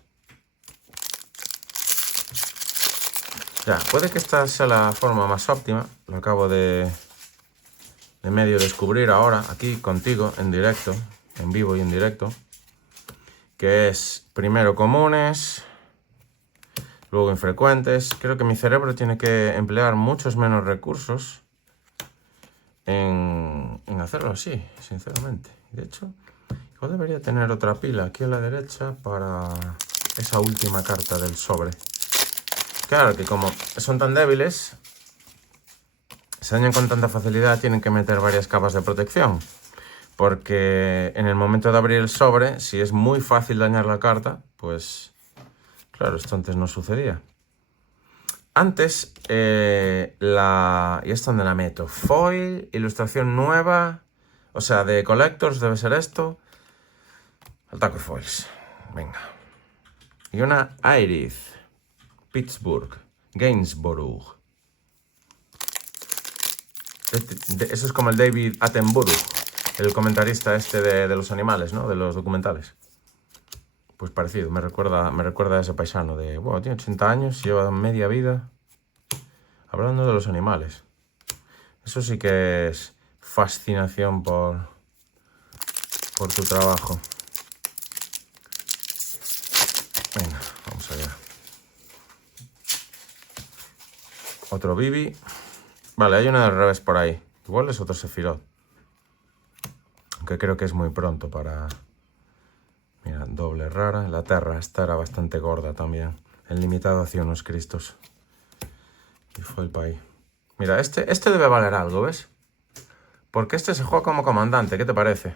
Ya, puede que esta sea la forma más óptima. Lo acabo de medio descubrir ahora, aquí contigo, en directo, en vivo y en directo. Que es primero comunes, luego infrecuentes. Creo que mi cerebro tiene que emplear muchos menos recursos en hacerlo así, sinceramente. De hecho, igual debería tener otra pila aquí a la derecha para esa última carta del sobre. Claro que como son tan débiles, se dañan con tanta facilidad, tienen que meter varias capas de protección. Porque en el momento de abrir el sobre, si es muy fácil dañar la carta, pues claro, esto antes no sucedía. Antes, ¿y esto dónde la meto? Foil, ilustración nueva, o sea, de Collectors debe ser esto. Ataque foils, venga. Y una Iris, Pittsburgh, Gainsborough. Eso es como el David Attenborough, el comentarista este de los animales, ¿no? De los documentales. Pues parecido, me recuerda a ese paisano de... Wow, tiene 80 años, lleva media vida hablando de los animales. Eso sí que es fascinación por tu trabajo. Venga, vamos allá. Otro Bibi. Vale, hay una del revés por ahí. Igual es otro Sephiroth. Aunque creo que es muy pronto para... Mira, doble rara. La Terra, esta era bastante gorda también. El limitado hacia unos cristos. Y fue el país. Mira, este debe valer algo, ¿ves? Porque este se juega como comandante, ¿qué te parece?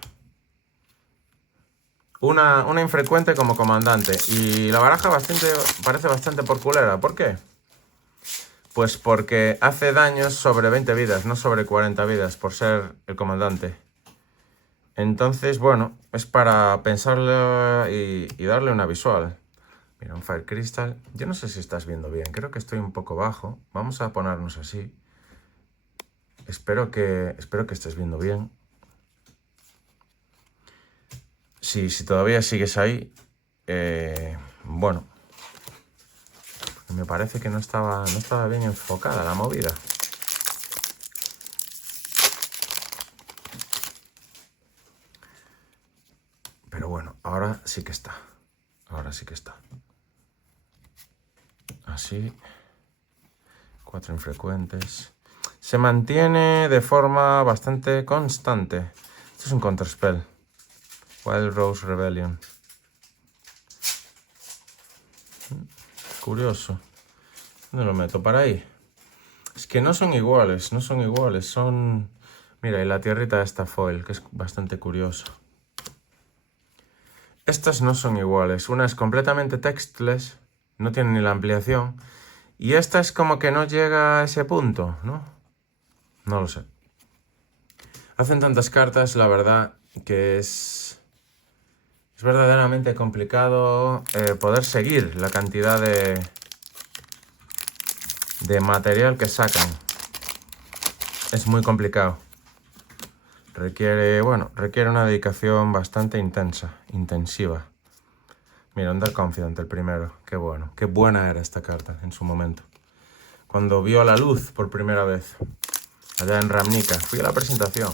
Una infrecuente como comandante. Y la baraja parece bastante porculera. ¿Por qué? Pues porque hace daños sobre 20 vidas, no sobre 40 vidas, por ser el comandante. Entonces, bueno, es para pensarlo y darle una visual. Mira, un Fire Crystal. Yo no sé si estás viendo bien, creo que estoy un poco bajo. Vamos a ponernos así. Espero que estés viendo bien. Si todavía sigues ahí, bueno, me parece que no estaba bien enfocada la movida. Pero bueno, ahora sí que está. Ahora sí que está. Así. 4 infrecuentes. Se mantiene de forma bastante constante. Esto es un counterspell. Wild Rose Rebellion. Curioso. ¿Dónde lo meto? Para ahí. Es que no son iguales, son... Mira, y la tierrita de esta foil, que es bastante curioso. Estas no son iguales. Una es completamente textless, no tiene ni la ampliación. Y esta es como que no llega a ese punto, ¿no? No lo sé. Hacen tantas cartas, la verdad, que es verdaderamente complicado poder seguir la cantidad de material que sacan. Es muy complicado. Requiere una dedicación bastante intensiva. Mira, Underconfident el primero. Qué bueno. Qué buena era esta carta en su momento. Cuando vio la luz por primera vez, allá en Ravnica, fui a la presentación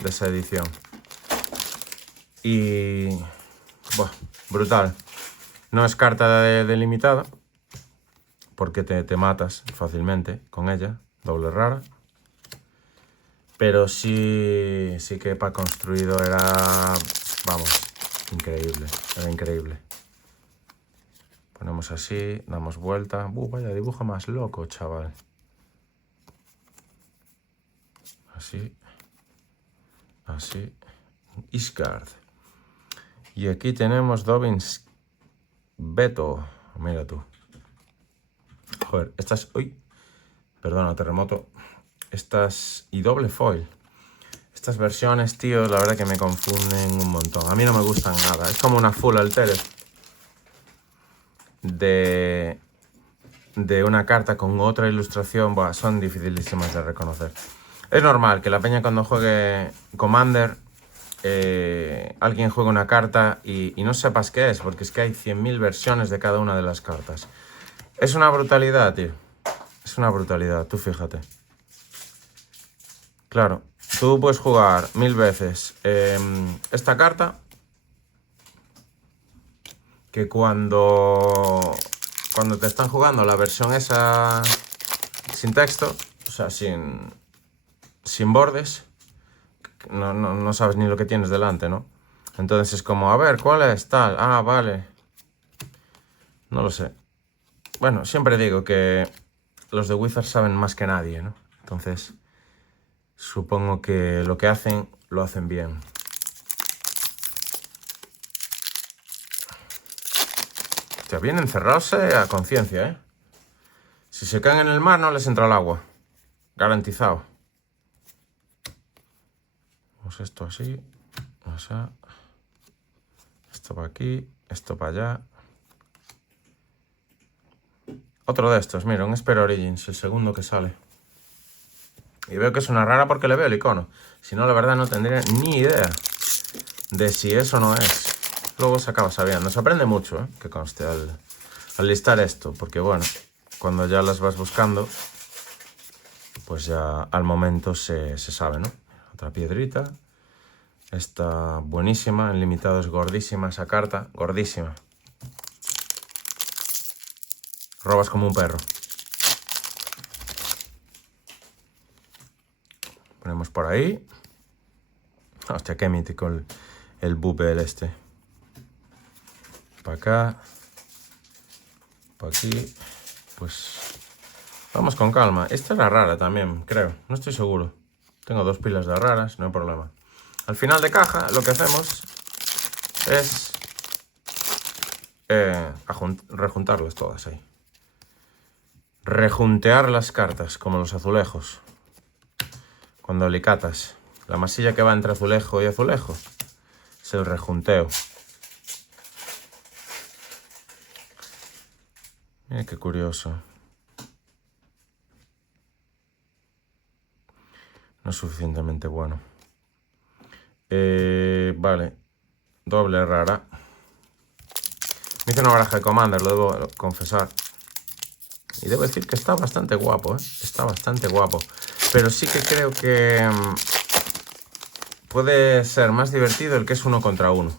de esa edición. Y... Buah, brutal. No es carta de limitada, porque te matas fácilmente con ella. Doble rara. Pero sí que para construido era... Vamos, increíble. Era increíble. Ponemos así, damos vuelta. Vaya dibujo más loco, chaval. Así. Así. Ishgard. Y aquí tenemos Dobbins Beto. Mira tú. Joder, estas... Uy. Perdona, terremoto. Estas... Y doble foil. Estas versiones, tío, la verdad que me confunden un montón. A mí no me gustan nada. Es como una full altered de una carta con otra ilustración. Buah, son dificilísimas de reconocer. Es normal que la peña cuando juegue Commander, alguien juegue una carta y no sepas qué es, porque es que hay 100.000 versiones de cada una de las cartas. Es una brutalidad, tío. Es una brutalidad, tú fíjate. Claro, tú puedes jugar 1000 veces esta carta, que cuando te están jugando la versión esa sin texto, o sea, sin bordes, no sabes ni lo que tienes delante, ¿no? Entonces es como, a ver, ¿cuál es tal? Ah, vale. No lo sé. Bueno, siempre digo que los de Wizards saben más que nadie, ¿no? Entonces, supongo que lo que hacen, lo hacen bien. Hostia, bien encerrados a conciencia, ¿eh? Si se caen en el mar, no les entra el agua. Garantizado. Vamos esto así. Esto para aquí. Esto para allá. Otro de estos, mira, un Esper Origins, el segundo que sale. Y veo que es una rara porque le veo el icono. Si no, la verdad no tendría ni idea de si eso no es. Luego se acaba sabiendo. Se aprende mucho, ¿eh? Que conste al listar esto. Porque bueno, cuando ya las vas buscando, pues ya al momento se sabe, ¿no? Otra piedrita. Esta buenísima. En limitado es gordísima esa carta. Gordísima. Robas como un perro. Ponemos por ahí. Hostia, qué mítico el Bubel este. Para acá. Para aquí. Pues vamos con calma. Esta era rara también, creo. No estoy seguro. Tengo 2 pilas de raras, no hay problema. Al final de caja lo que hacemos es rejuntarlas todas ahí. Rejuntear las cartas, como los azulejos. Cuando licatas. La masilla que va entre azulejo y azulejo es el rejunteo. Mira qué curioso. No es suficientemente bueno. Vale. Doble rara. Me hice una baraja de Commander, lo debo confesar. Y debo decir que está bastante guapo, ¿eh? Está bastante guapo. Pero sí que creo que puede ser más divertido el que es 1 contra 1.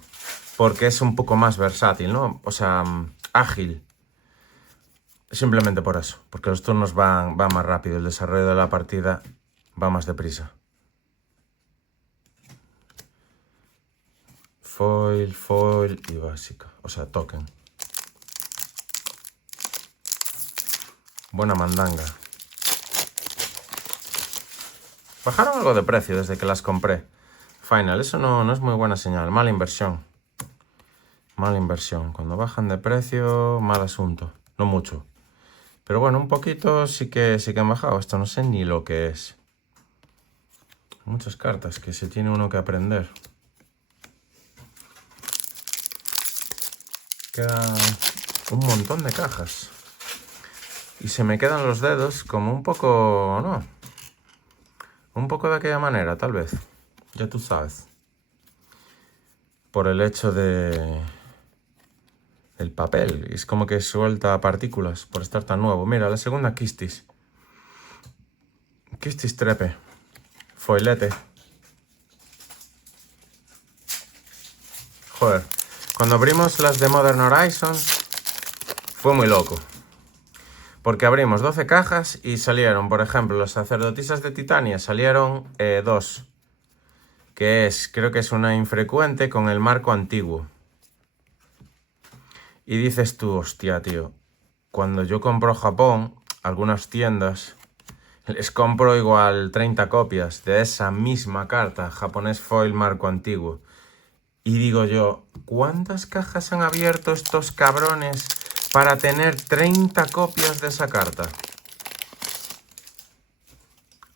Porque es un poco más versátil, ¿no? O sea, ágil. Simplemente por eso. Porque los turnos van más rápido. El desarrollo de la partida va más deprisa. Foil, foil y básica. O sea, token. Buena mandanga. Bajaron algo de precio desde que las compré. Final, eso no es muy buena señal. Mala inversión. Mala inversión. Cuando bajan de precio, mal asunto. No mucho. Pero bueno, un poquito sí que han bajado. Esto no sé ni lo que es. Muchas cartas que se tiene uno que aprender. Quedan un montón de cajas. Y se me quedan los dedos como un poco, ¿no? Un poco de aquella manera, tal vez. Ya tú sabes. Por el hecho de... el papel. Es como que suelta partículas por estar tan nuevo. Mira, la segunda Quistis. Quistis trepe. Foilete. Joder. Cuando abrimos las de Modern Horizons fue muy loco. Porque abrimos 12 cajas y salieron, por ejemplo, las sacerdotisas de Titania, salieron 2. Que es, creo que es una infrecuente con el marco antiguo. Y dices tú, hostia, tío, cuando yo compro Japón, algunas tiendas, les compro igual 30 copias de esa misma carta, japonés foil marco antiguo. Y digo yo, ¿cuántas cajas han abierto estos cabrones para tener 30 copias de esa carta?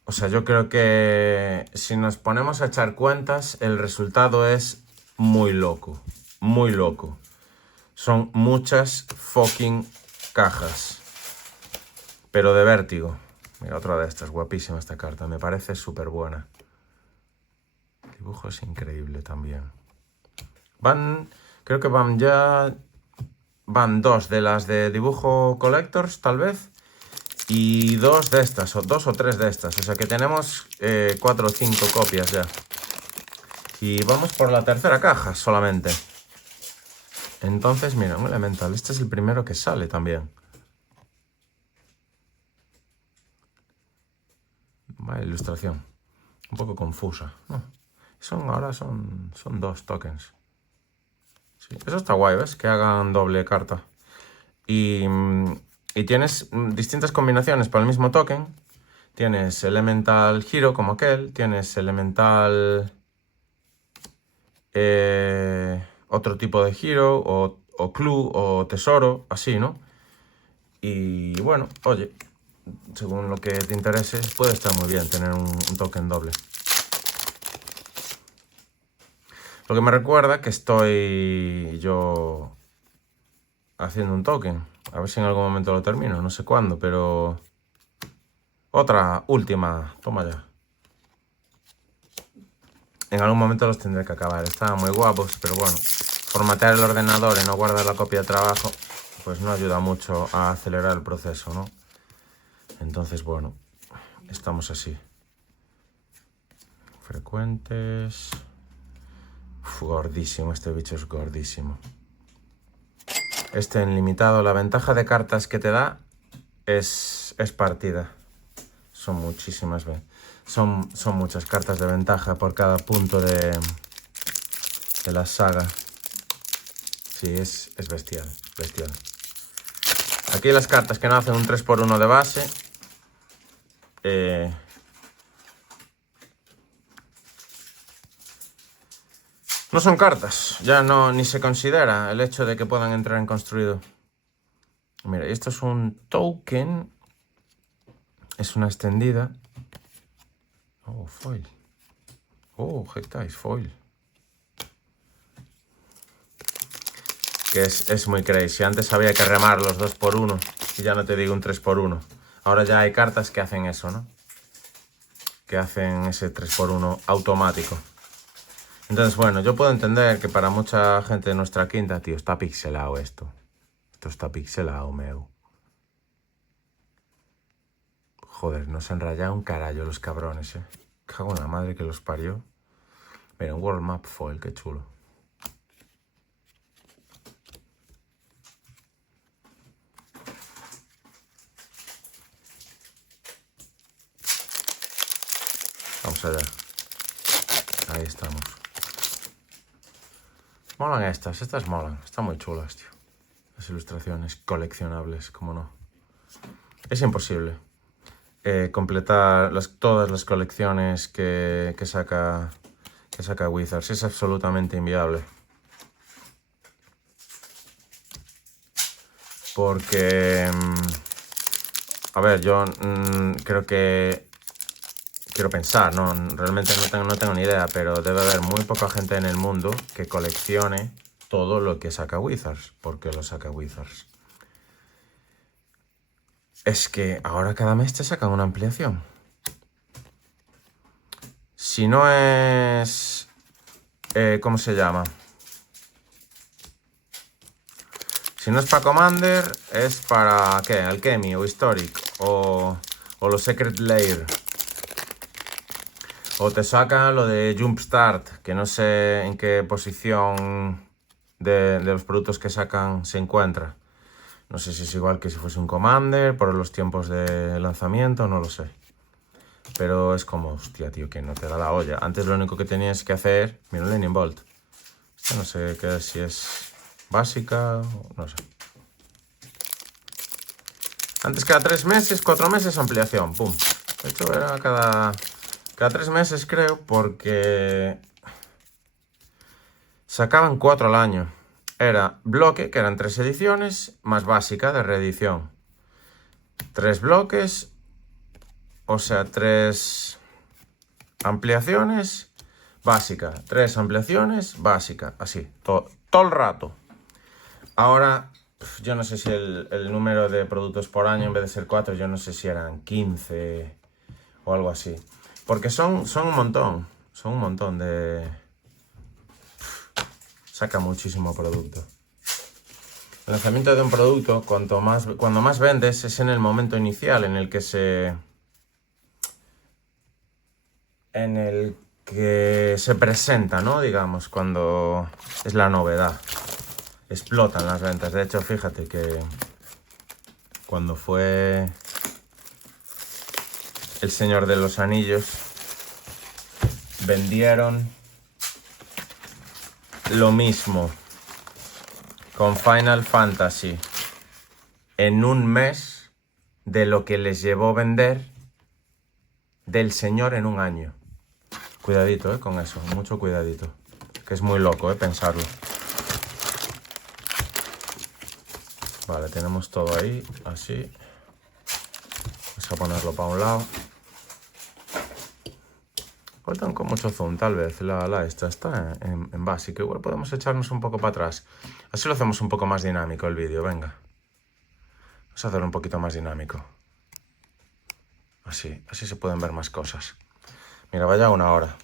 O sea, yo creo que si nos ponemos a echar cuentas, el resultado es muy loco. Muy loco. Son muchas fucking cajas. Pero de vértigo. Mira, otra de estas. Guapísima esta carta. Me parece súper buena. El dibujo es increíble también. Creo que van 2 de las de dibujo collectors, tal vez. Y 2 de estas, o 2 o 3 de estas. O sea que tenemos 4 o 5 copias ya. Y vamos por la tercera caja solamente. Entonces, mira, un elemental. Este es el primero que sale también. Vaya ilustración. Un poco confusa. No. Ahora son 2 tokens. Sí, eso está guay, ¿ves? Que hagan doble carta. Y tienes distintas combinaciones para el mismo token. Tienes Elemental Hero como aquel. Tienes Elemental... otro tipo de Hero. O Clue o Tesoro. Así, ¿no? Y bueno, oye, según lo que te interese, puede estar muy bien tener un token doble. Lo que me recuerda que estoy yo haciendo un token. A ver si en algún momento lo termino, no sé cuándo, pero... Otra, última, toma ya. En algún momento los tendré que acabar. Estaban muy guapos, pero bueno, formatear el ordenador y no guardar la copia de trabajo, pues no ayuda mucho a acelerar el proceso, ¿no? Entonces, bueno, estamos así. Frecuentes... Uf, gordísimo, este bicho es gordísimo. Este en limitado, la ventaja de cartas que te da es partida. Son muchísimas, ¿ves? Son muchas cartas de ventaja por cada punto de la saga. Sí, es bestial, bestial. Aquí las cartas que no hacen un 3×1 de base. No son cartas, ya no ni se considera el hecho de que puedan entrar en construido. Mira, esto es un token. Es una extendida. Oh, foil. Oh, Hectase, foil. Que es muy crazy. Antes había que remar los 2x1 y ya no te digo un 3x1. Ahora ya hay cartas que hacen eso, ¿no? Que hacen ese 3x1 automático. Entonces, bueno, yo puedo entender que para mucha gente de nuestra quinta, tío, está pixelado esto. Esto está pixelado, meu. Joder, nos han rayado un carallo los cabrones, Cago en la madre que los parió. Mira, un World Map Foil, qué chulo. Vamos allá. Ahí estamos. Molan estas molan. Están muy chulas, tío. Las ilustraciones coleccionables, como no. Es imposible completar todas las colecciones que saca Wizards. Es absolutamente inviable. Porque, a ver, yo creo que... Quiero pensar, ¿no? Realmente no tengo ni idea, pero debe haber muy poca gente en el mundo que coleccione todo lo que saca Wizards. ¿Por qué lo saca Wizards? Es que ahora cada mes te sacan una ampliación. Si no es... ¿cómo se llama? Si no es para Commander, es para... ¿qué? Alchemy o Historic o los Secret Lair. O te saca lo de Jumpstart, que no sé en qué posición de los productos que sacan se encuentra. No sé si es igual que si fuese un Commander, por los tiempos de lanzamiento, no lo sé. Pero es como, hostia, tío, que no te da la olla. Antes lo único que tenías que hacer... Mira, un Lightning Bolt. Esto no sé qué, si es básica, no sé. Antes cada 3 meses, 4 meses, ampliación, pum. De hecho, era cada 3 meses, creo, porque sacaban 4 al año. Era bloque, que eran 3 ediciones, más básica de reedición. 3 bloques, o sea, 3 ampliaciones, básica. 3 ampliaciones, básica. Así, todo el rato. Ahora, yo no sé si el número de productos por año, en vez de ser 4, yo no sé si eran 15 o algo así. Porque son un montón. Son un montón de... Saca muchísimo producto. El lanzamiento de un producto, cuando más vendes, es en el momento inicial en el que se presenta, ¿no? Digamos, cuando es la novedad. Explotan las ventas. De hecho, fíjate que cuando fue El Señor de los Anillos, vendieron lo mismo con Final Fantasy en un mes de lo que les llevó vender del Señor en un año. Cuidadito, con eso, mucho cuidadito. Que es muy loco, pensarlo. Vale, tenemos todo ahí, así. Vamos a ponerlo para un lado. Faltan con mucho zoom, tal vez. Esta está en básico. Igual podemos echarnos un poco para atrás. Así lo hacemos un poco más dinámico el vídeo, venga. Vamos a hacerlo un poquito más dinámico. Así se pueden ver más cosas. Mira, vaya 1 hora.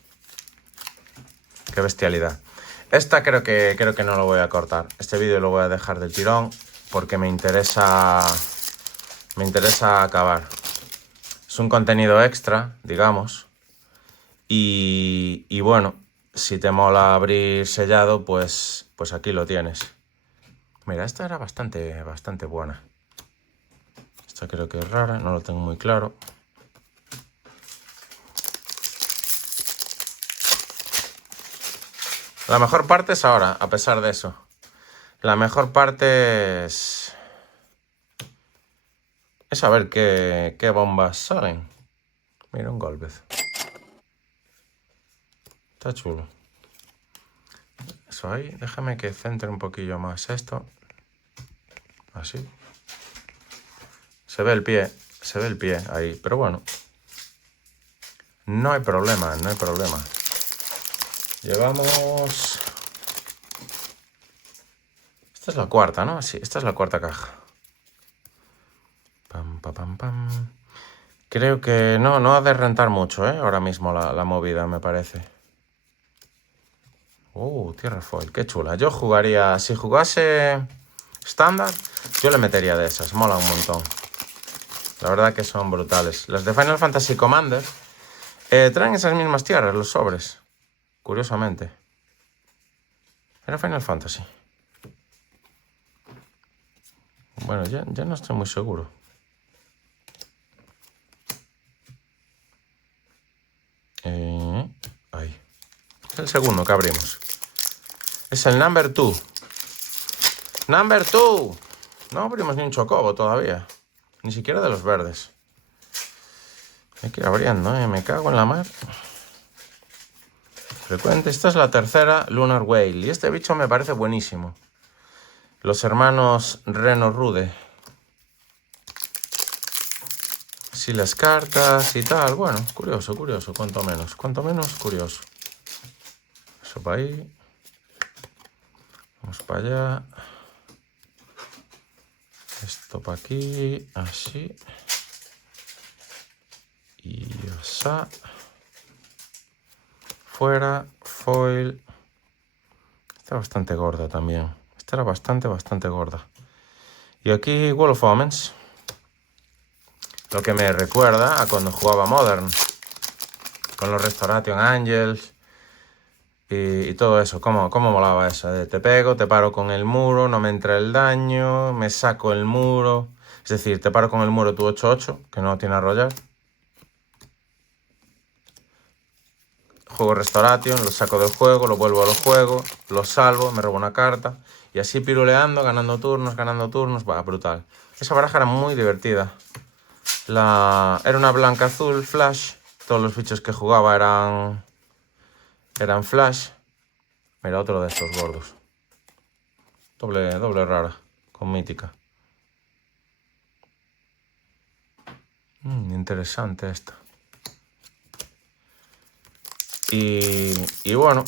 Qué bestialidad. Esta creo que no lo voy a cortar. Este vídeo lo voy a dejar del tirón porque me interesa acabar. Es un contenido extra, digamos. Y bueno, si te mola abrir sellado, pues aquí lo tienes. Mira, esta era bastante buena. Esta creo que es rara, no lo tengo muy claro. La mejor parte es ahora, a pesar de eso. La mejor parte es saber qué bombas salen. Mira, un Golbez. Está chulo. Eso ahí. Déjame que centre un poquillo más esto. Así. Se ve el pie ahí, pero bueno. No hay problema, no hay problema. Llevamos... Esta es la cuarta, ¿no? Sí, esta es la cuarta caja. Pam, pam, pam, pam. Creo que no ha de rentar mucho, ¿eh? Ahora mismo la movida, me parece. Tierra foil, qué chula. Yo jugaría... Si jugase estándar, yo le metería de esas. Mola un montón. La verdad que son brutales. Las de Final Fantasy Commander traen esas mismas tierras, los sobres. Curiosamente. Era Final Fantasy. Bueno, ya no estoy muy seguro. Ahí. Es el segundo que abrimos. Es el number 2. ¡Number 2! No abrimos ni un chocobo todavía. Ni siquiera de los verdes. Hay que ir abriendo, me cago en la mar. Frecuente. Esta es la tercera Lunar Whale. Y este bicho me parece buenísimo. Los hermanos Reno Rude. Sí, las cartas y tal. Bueno, curioso, cuanto menos. Cuanto menos curioso. Eso para ahí. Vamos para allá. Esto para aquí. Así. Y así. Fuera. Foil. Está bastante gorda también. Esta era bastante gorda. Y aquí Wall of Omens. Lo que me recuerda a cuando jugaba Modern. Con los Restoration Angels. Y todo eso. ¿Cómo molaba eso? Te pego, te paro con el muro, no me entra el daño, me saco el muro. Es decir, te paro con el muro tu 8-8, que no tiene arrollar. Juego Restoration, lo saco del juego, lo vuelvo al juego, lo salvo, me robo una carta. Y así piruleando, ganando turnos. Va, brutal. Esa baraja era muy divertida. Era una blanca azul, flash. Todos los bichos que jugaba eran flash. Mira, otro de estos gordos. Doble rara, con mítica. Interesante esta. Y bueno.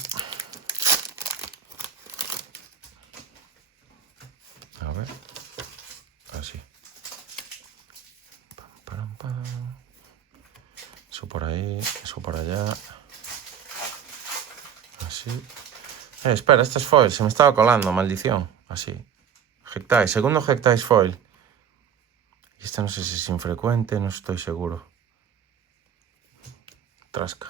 A ver. Así. Pam, pam. Eso por ahí, eso por allá. Así. Espera, este es foil. Se me estaba colando, maldición. Así. Hectile, segundo Hectile foil. Y esta no sé si es infrecuente, no estoy seguro. Trasca.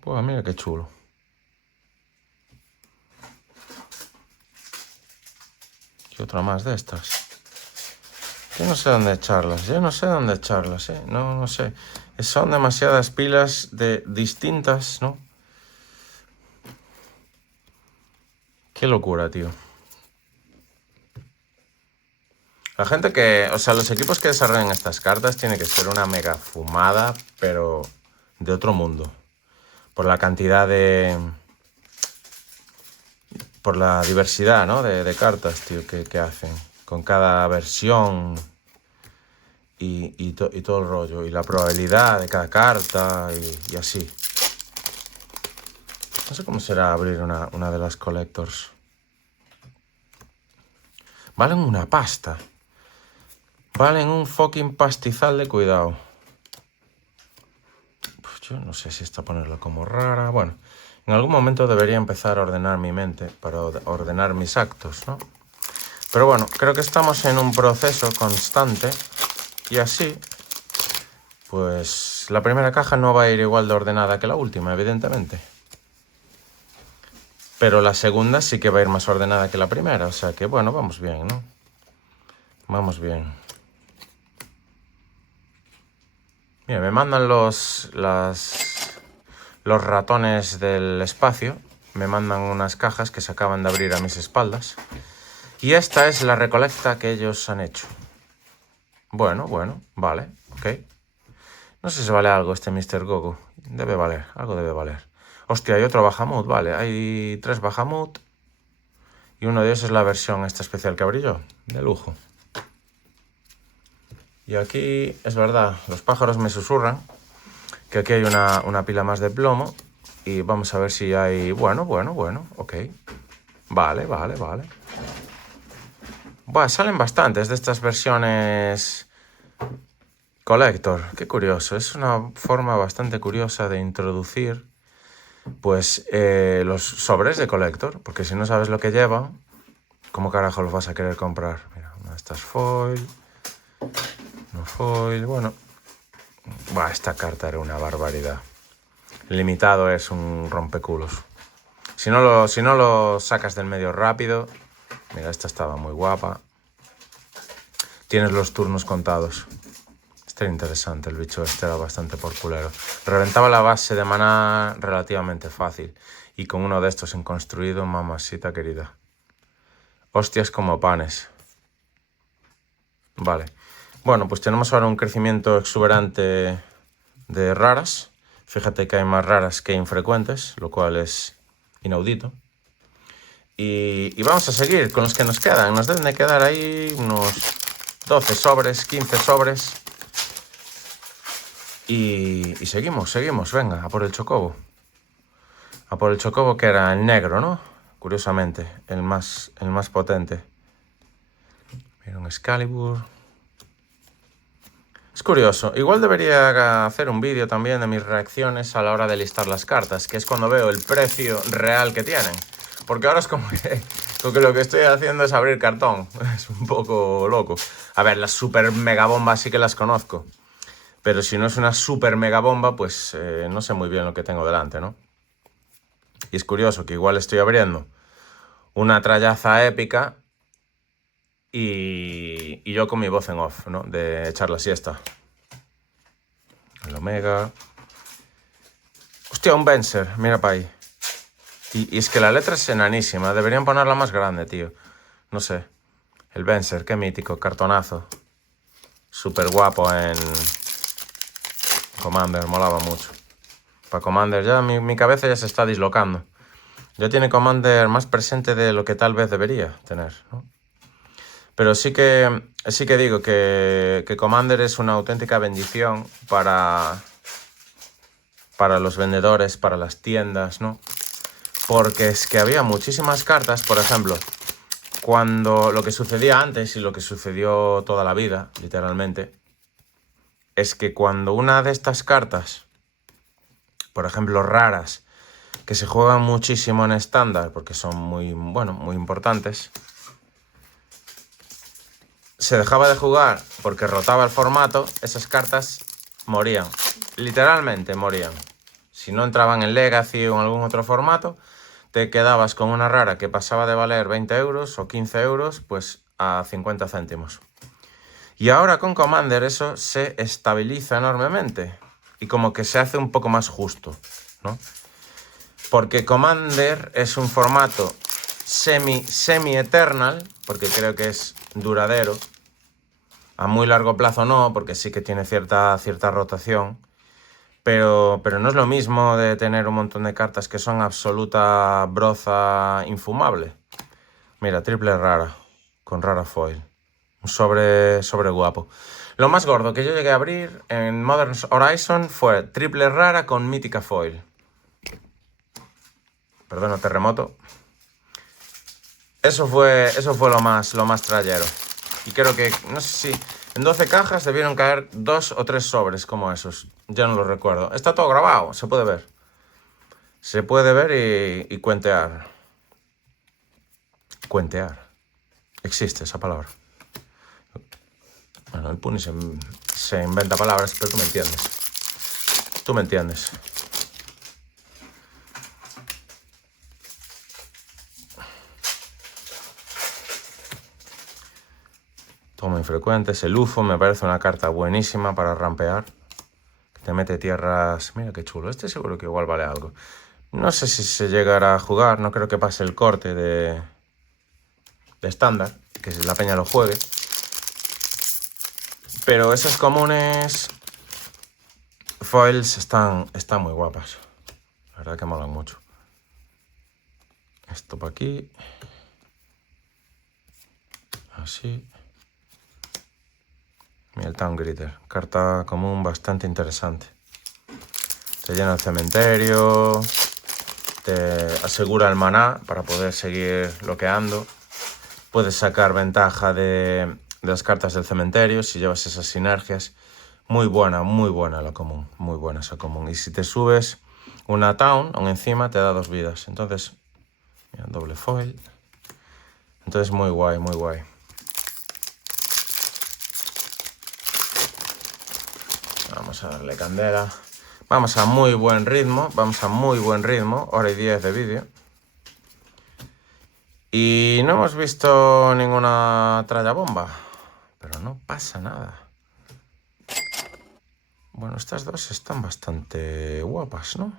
Pues mira qué chulo. Y otra más de estas. Yo no sé dónde echarlas, No sé. Son demasiadas pilas distintas, ¿no? Qué locura, tío. La gente los equipos que desarrollan estas cartas tiene que ser una mega fumada, pero de otro mundo. Por la cantidad por la diversidad, ¿no? de cartas, tío, que hacen. Con cada versión y todo el rollo. Y la probabilidad de cada carta y así. No sé cómo será abrir una de las collectors. Valen una pasta. Valen un fucking pastizal de cuidado. Pues yo no sé si esta ponerla como rara. Bueno, en algún momento debería empezar a ordenar mi mente para ordenar mis actos, ¿no? Pero bueno, creo que estamos en un proceso constante. Y así, pues la primera caja no va a ir igual de ordenada que la última, evidentemente. Pero la segunda sí que va a ir más ordenada que la primera. O sea que, bueno, vamos bien, ¿no? Vamos bien. Mira, me mandan los ratones del espacio. Me mandan unas cajas que se acaban de abrir a mis espaldas. Y esta es la recolecta que ellos han hecho. Bueno, vale, ok. No sé si vale algo este Mr. Goku. Debe valer, algo debe valer. Hostia, hay otro Bahamut, vale. Hay 3 Bahamut. Y uno de ellos es la versión esta especial que abrí yo. De lujo. Y aquí, es verdad, los pájaros me susurran que aquí hay una pila más de plomo. Y vamos a ver si hay... Bueno, ok. Vale. Bueno, salen bastantes de estas versiones Collector. Qué curioso. Es una forma bastante curiosa de introducir pues los sobres de Collector. Porque si no sabes lo que llevan, ¿cómo carajo los vas a querer comprar? Mira, una de estas foil. No foil. Bueno. Buah, esta carta era una barbaridad. El limitado es un rompeculos. Si no lo sacas del medio rápido... Mira, esta estaba muy guapa. Tienes los turnos contados. Este era interesante, el bicho este era bastante por culero. Reventaba la base de maná relativamente fácil. Y con uno de estos en construido, mamacita querida. Hostias como panes. Vale. Bueno, pues tenemos ahora un crecimiento exuberante de raras. Fíjate que hay más raras que infrecuentes, lo cual es inaudito. Y vamos a seguir con los que nos quedan. Nos deben de quedar ahí unos 12 sobres, 15 sobres. Y seguimos. Venga, a por el chocobo. A por el chocobo que era el negro, ¿no? Curiosamente, el más potente. Mira, un Excalibur. Es curioso. Igual debería hacer un vídeo también de mis reacciones a la hora de listar las cartas, que es cuando veo el precio real que tienen. Porque ahora es como que lo que estoy haciendo es abrir cartón. Es un poco loco. A ver, las super mega bombas sí que las conozco. Pero si no es una super mega bomba, pues no sé muy bien lo que tengo delante, ¿no? Y es curioso que igual estoy abriendo una trayaza épica y yo con mi voz en off, ¿no? De echar la siesta. El Omega. Hostia, un Venser, mira para ahí. Y es que la letra es enanísima, deberían ponerla más grande, tío. No sé. El Venser, qué mítico, cartonazo. Súper guapo en Commander, molaba mucho. Para Commander ya mi cabeza ya se está dislocando. Ya tiene Commander más presente de lo que tal vez debería tener, ¿no? Pero sí que digo que Commander es una auténtica bendición para los vendedores, para las tiendas, ¿no? Porque es que había muchísimas cartas, por ejemplo, cuando lo que sucedía antes y lo que sucedió toda la vida, literalmente, es que cuando una de estas cartas, por ejemplo, raras, que se juegan muchísimo en estándar, porque son muy importantes, se dejaba de jugar porque rotaba el formato, esas cartas morían, literalmente morían. Si no entraban en Legacy o en algún otro formato, te quedabas con una rara que pasaba de valer 20 euros o 15 euros, pues a 50 céntimos. Y ahora con Commander eso se estabiliza enormemente y como que se hace un poco más justo, ¿no? Porque Commander es un formato semi-eternal, porque creo que es duradero. A muy largo plazo no, porque sí que tiene cierta rotación. Pero no es lo mismo de tener un montón de cartas que son absoluta broza infumable. Mira, triple rara, con rara foil. Un sobre guapo. Lo más gordo que yo llegué a abrir en Modern Horizon fue triple rara con mítica foil. Perdona, terremoto. Eso fue lo más trayero. Y creo que, no sé si en 12 cajas debieron caer 2 o 3 sobres como esos. Ya no lo recuerdo. Está todo grabado, se puede ver. Se puede ver y cuentear. Cuentear. Existe esa palabra. Bueno, el Puni se inventa palabras, pero tú me entiendes. Tú me entiendes. Toma infrecuentes. El UFO me parece una carta buenísima para rampear. Que te mete tierras... Mira qué chulo. Este seguro que igual vale algo. No sé si se llegará a jugar. No creo que pase el corte de de estándar, que la peña lo juegue. Pero esas comunes foils están muy guapas. La verdad que molan mucho. Esto para aquí. Así. Mira el Town Greeter. Carta común bastante interesante. Te llena el cementerio. Te asegura el maná para poder seguir bloqueando. Puedes sacar ventaja de las cartas del cementerio si llevas esas sinergias. Muy buena la común. Muy buena esa común. Y si te subes una Town, aún encima te da 2 vidas. Entonces, mira, doble foil. Entonces muy guay, muy guay. Vamos a darle candela. Vamos a muy buen ritmo. Hora y 10 de vídeo. Y no hemos visto ninguna tralla bomba. Pero no pasa nada. Bueno, estas dos están bastante guapas, ¿no?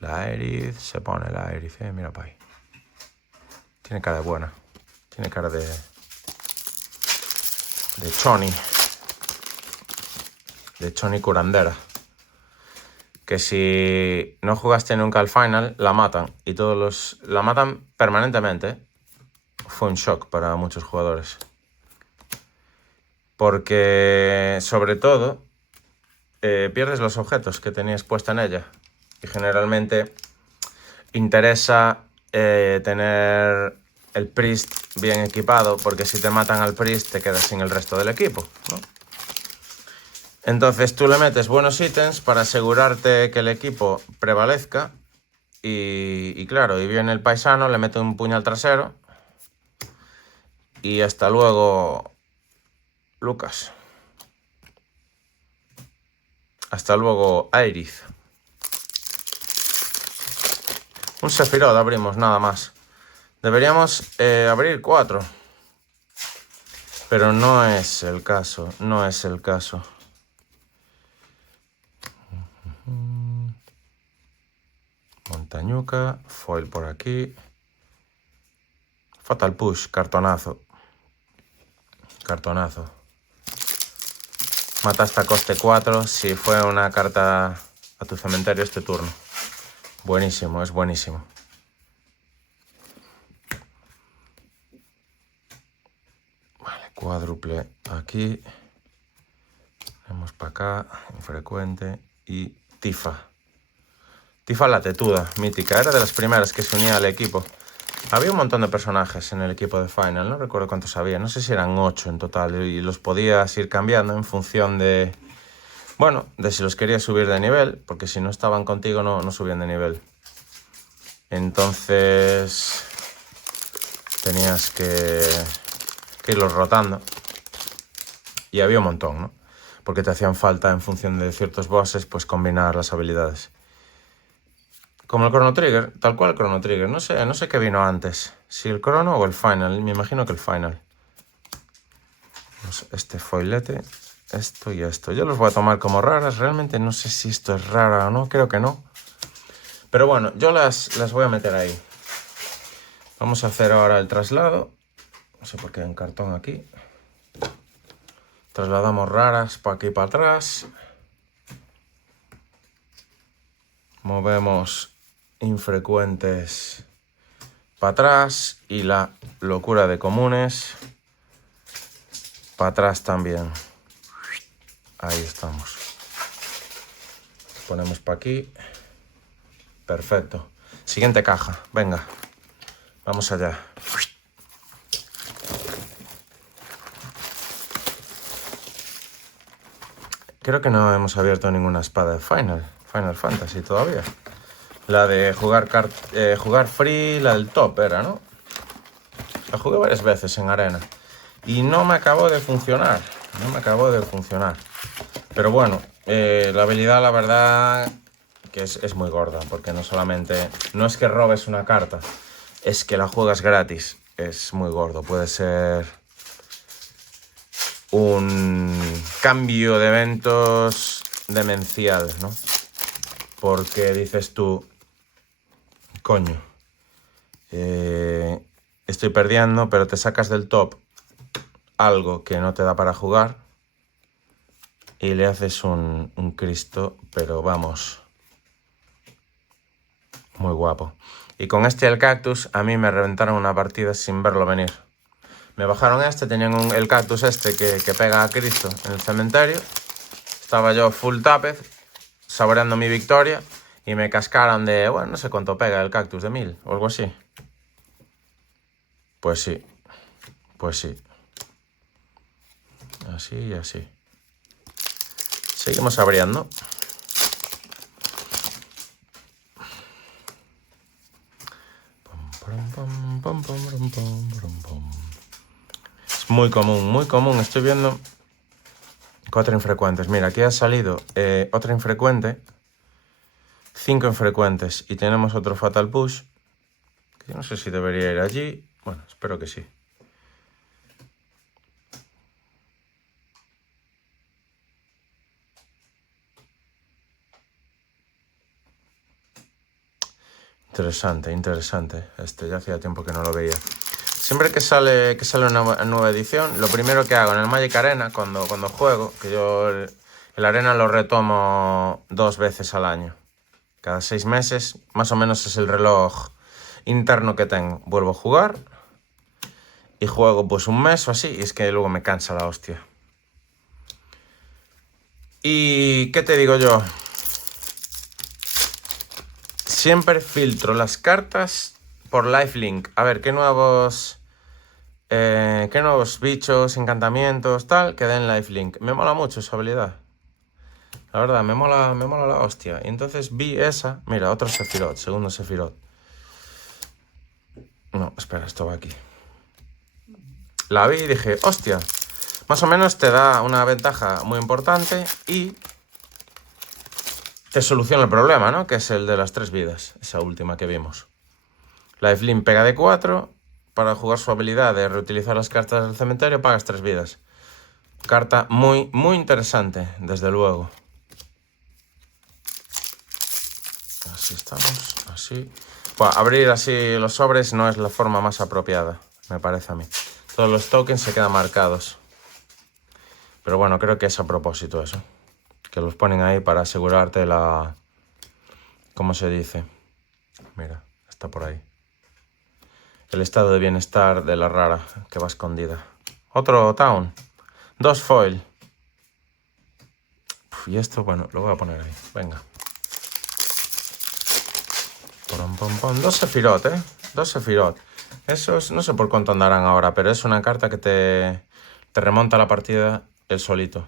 La Aerith, se pone la Aerith, mira para ahí. Tiene cara de buena. Tiene cara de choni. De choni curandera. Que si no jugaste nunca al final, la matan. Y la matan permanentemente. Fue un shock para muchos jugadores. Porque, sobre todo, pierdes los objetos que tenías puesta en ella. Y generalmente interesa tener el priest bien equipado, porque si te matan al priest te quedas sin el resto del equipo, ¿no? Entonces tú le metes buenos ítems para asegurarte que el equipo prevalezca. Y claro, y viene el paisano, le mete un puñal trasero. Y hasta luego, Lucas. Hasta luego, Aerith. Un Sephiroth abrimos, nada más. Deberíamos abrir 4. Pero no es el caso, no es el caso. Montañuca, foil por aquí. Fatal Push, cartonazo. Cartonazo. Mataste a coste 4 si fue una carta a tu cementerio este turno. Buenísimo, es buenísimo. Vale, cuádruple aquí. Tenemos para acá, infrecuente. Y Tifa. Tifa la tetuda, mítica. Era de las primeras que se unía al equipo. Había un montón de personajes en el equipo de Final. No recuerdo cuántos había. No sé si eran 8 en total. Y los podías ir cambiando en función de... Bueno, de si los querías subir de nivel. Porque si no estaban contigo no subían de nivel. Entonces... tenías que irlos rotando. Y había un montón, ¿no? Porque te hacían falta en función de ciertos bosses, pues combinar las habilidades. Como el Chrono Trigger, tal cual el Chrono Trigger. No sé qué vino antes. Si el Chrono o el Final. Me imagino que el Final. Este foilete, esto y esto. Yo los voy a tomar como raras. Realmente no sé si esto es rara o no. Creo que no. Pero bueno, yo las voy a meter ahí. Vamos a hacer ahora el traslado. No sé por qué hay un cartón aquí. Trasladamos raras para aquí y para atrás. Movemos infrecuentes para atrás. Y la locura de comunes para atrás también. Ahí estamos. Ponemos para aquí. Perfecto. Siguiente caja. Venga. Vamos allá. Creo que no hemos abierto ninguna espada de Final Fantasy todavía. La de jugar free, la del top era, ¿no? La jugué varias veces en arena. Y no me acabó de funcionar. Pero bueno, la habilidad, la verdad, que es muy gorda. Porque no solamente... No es que robes una carta. Es que la juegas gratis. Es muy gordo. Puede ser... un cambio de eventos demencial, ¿no? Porque dices tú, coño, estoy perdiendo, pero te sacas del top algo que no te da para jugar y le haces un Cristo, pero vamos, muy guapo. Y con este el cactus a mí me reventaron una partida sin verlo venir. Me bajaron tenían el cactus que pega a Cristo en el cementerio. Estaba yo full tapez, saboreando mi victoria, y me cascaron de, bueno, no sé cuánto pega el cactus, de 1000 o algo así. Pues sí, pues sí. Así y así. Seguimos abriendo. Es muy común. Estoy viendo 4 infrecuentes. Mira, aquí ha salido otra infrecuente, 5 infrecuentes, y tenemos otro Fatal Push, que yo no sé si debería ir allí. Bueno, espero que sí. Interesante. Ya hacía tiempo que no lo veía. Siempre que sale una nueva edición, lo primero que hago en el Magic Arena, cuando juego, que yo el Arena lo retomo 2 veces al año. Cada 6 meses, más o menos es el reloj interno que tengo. Vuelvo a jugar y juego pues un mes o así, y es que luego me cansa la hostia. ¿Y qué te digo yo? Siempre filtro las cartas por lifelink. A ver, qué nuevos bichos, encantamientos, tal, que den lifelink. Me mola mucho esa habilidad. La verdad, me mola la hostia. Y entonces vi esa. Mira, otro Sephiroth, segundo Sephiroth. No, espera, esto va aquí. La vi y dije, hostia. Más o menos te da una ventaja muy importante y te soluciona el problema, ¿no? Que es el de las 3 vidas, esa última que vimos. Lifelink pega de 4. Para jugar su habilidad de reutilizar las cartas del cementerio pagas 3 vidas. Carta muy interesante, desde luego. Así estamos, así. Bueno, abrir así los sobres no es la forma más apropiada, me parece a mí. Todos los tokens se quedan marcados. Pero bueno, creo que es a propósito eso. Que los ponen ahí para asegurarte la... ¿Cómo se dice? Mira, está por ahí. El estado de bienestar de la rara que va escondida. Otro town. 2 foil. Y esto, bueno, lo voy a poner ahí. Venga. 2 Sephiroth, 2 Sephiroth. Esos no sé por cuánto andarán ahora, pero es una carta que te remonta la partida el solito.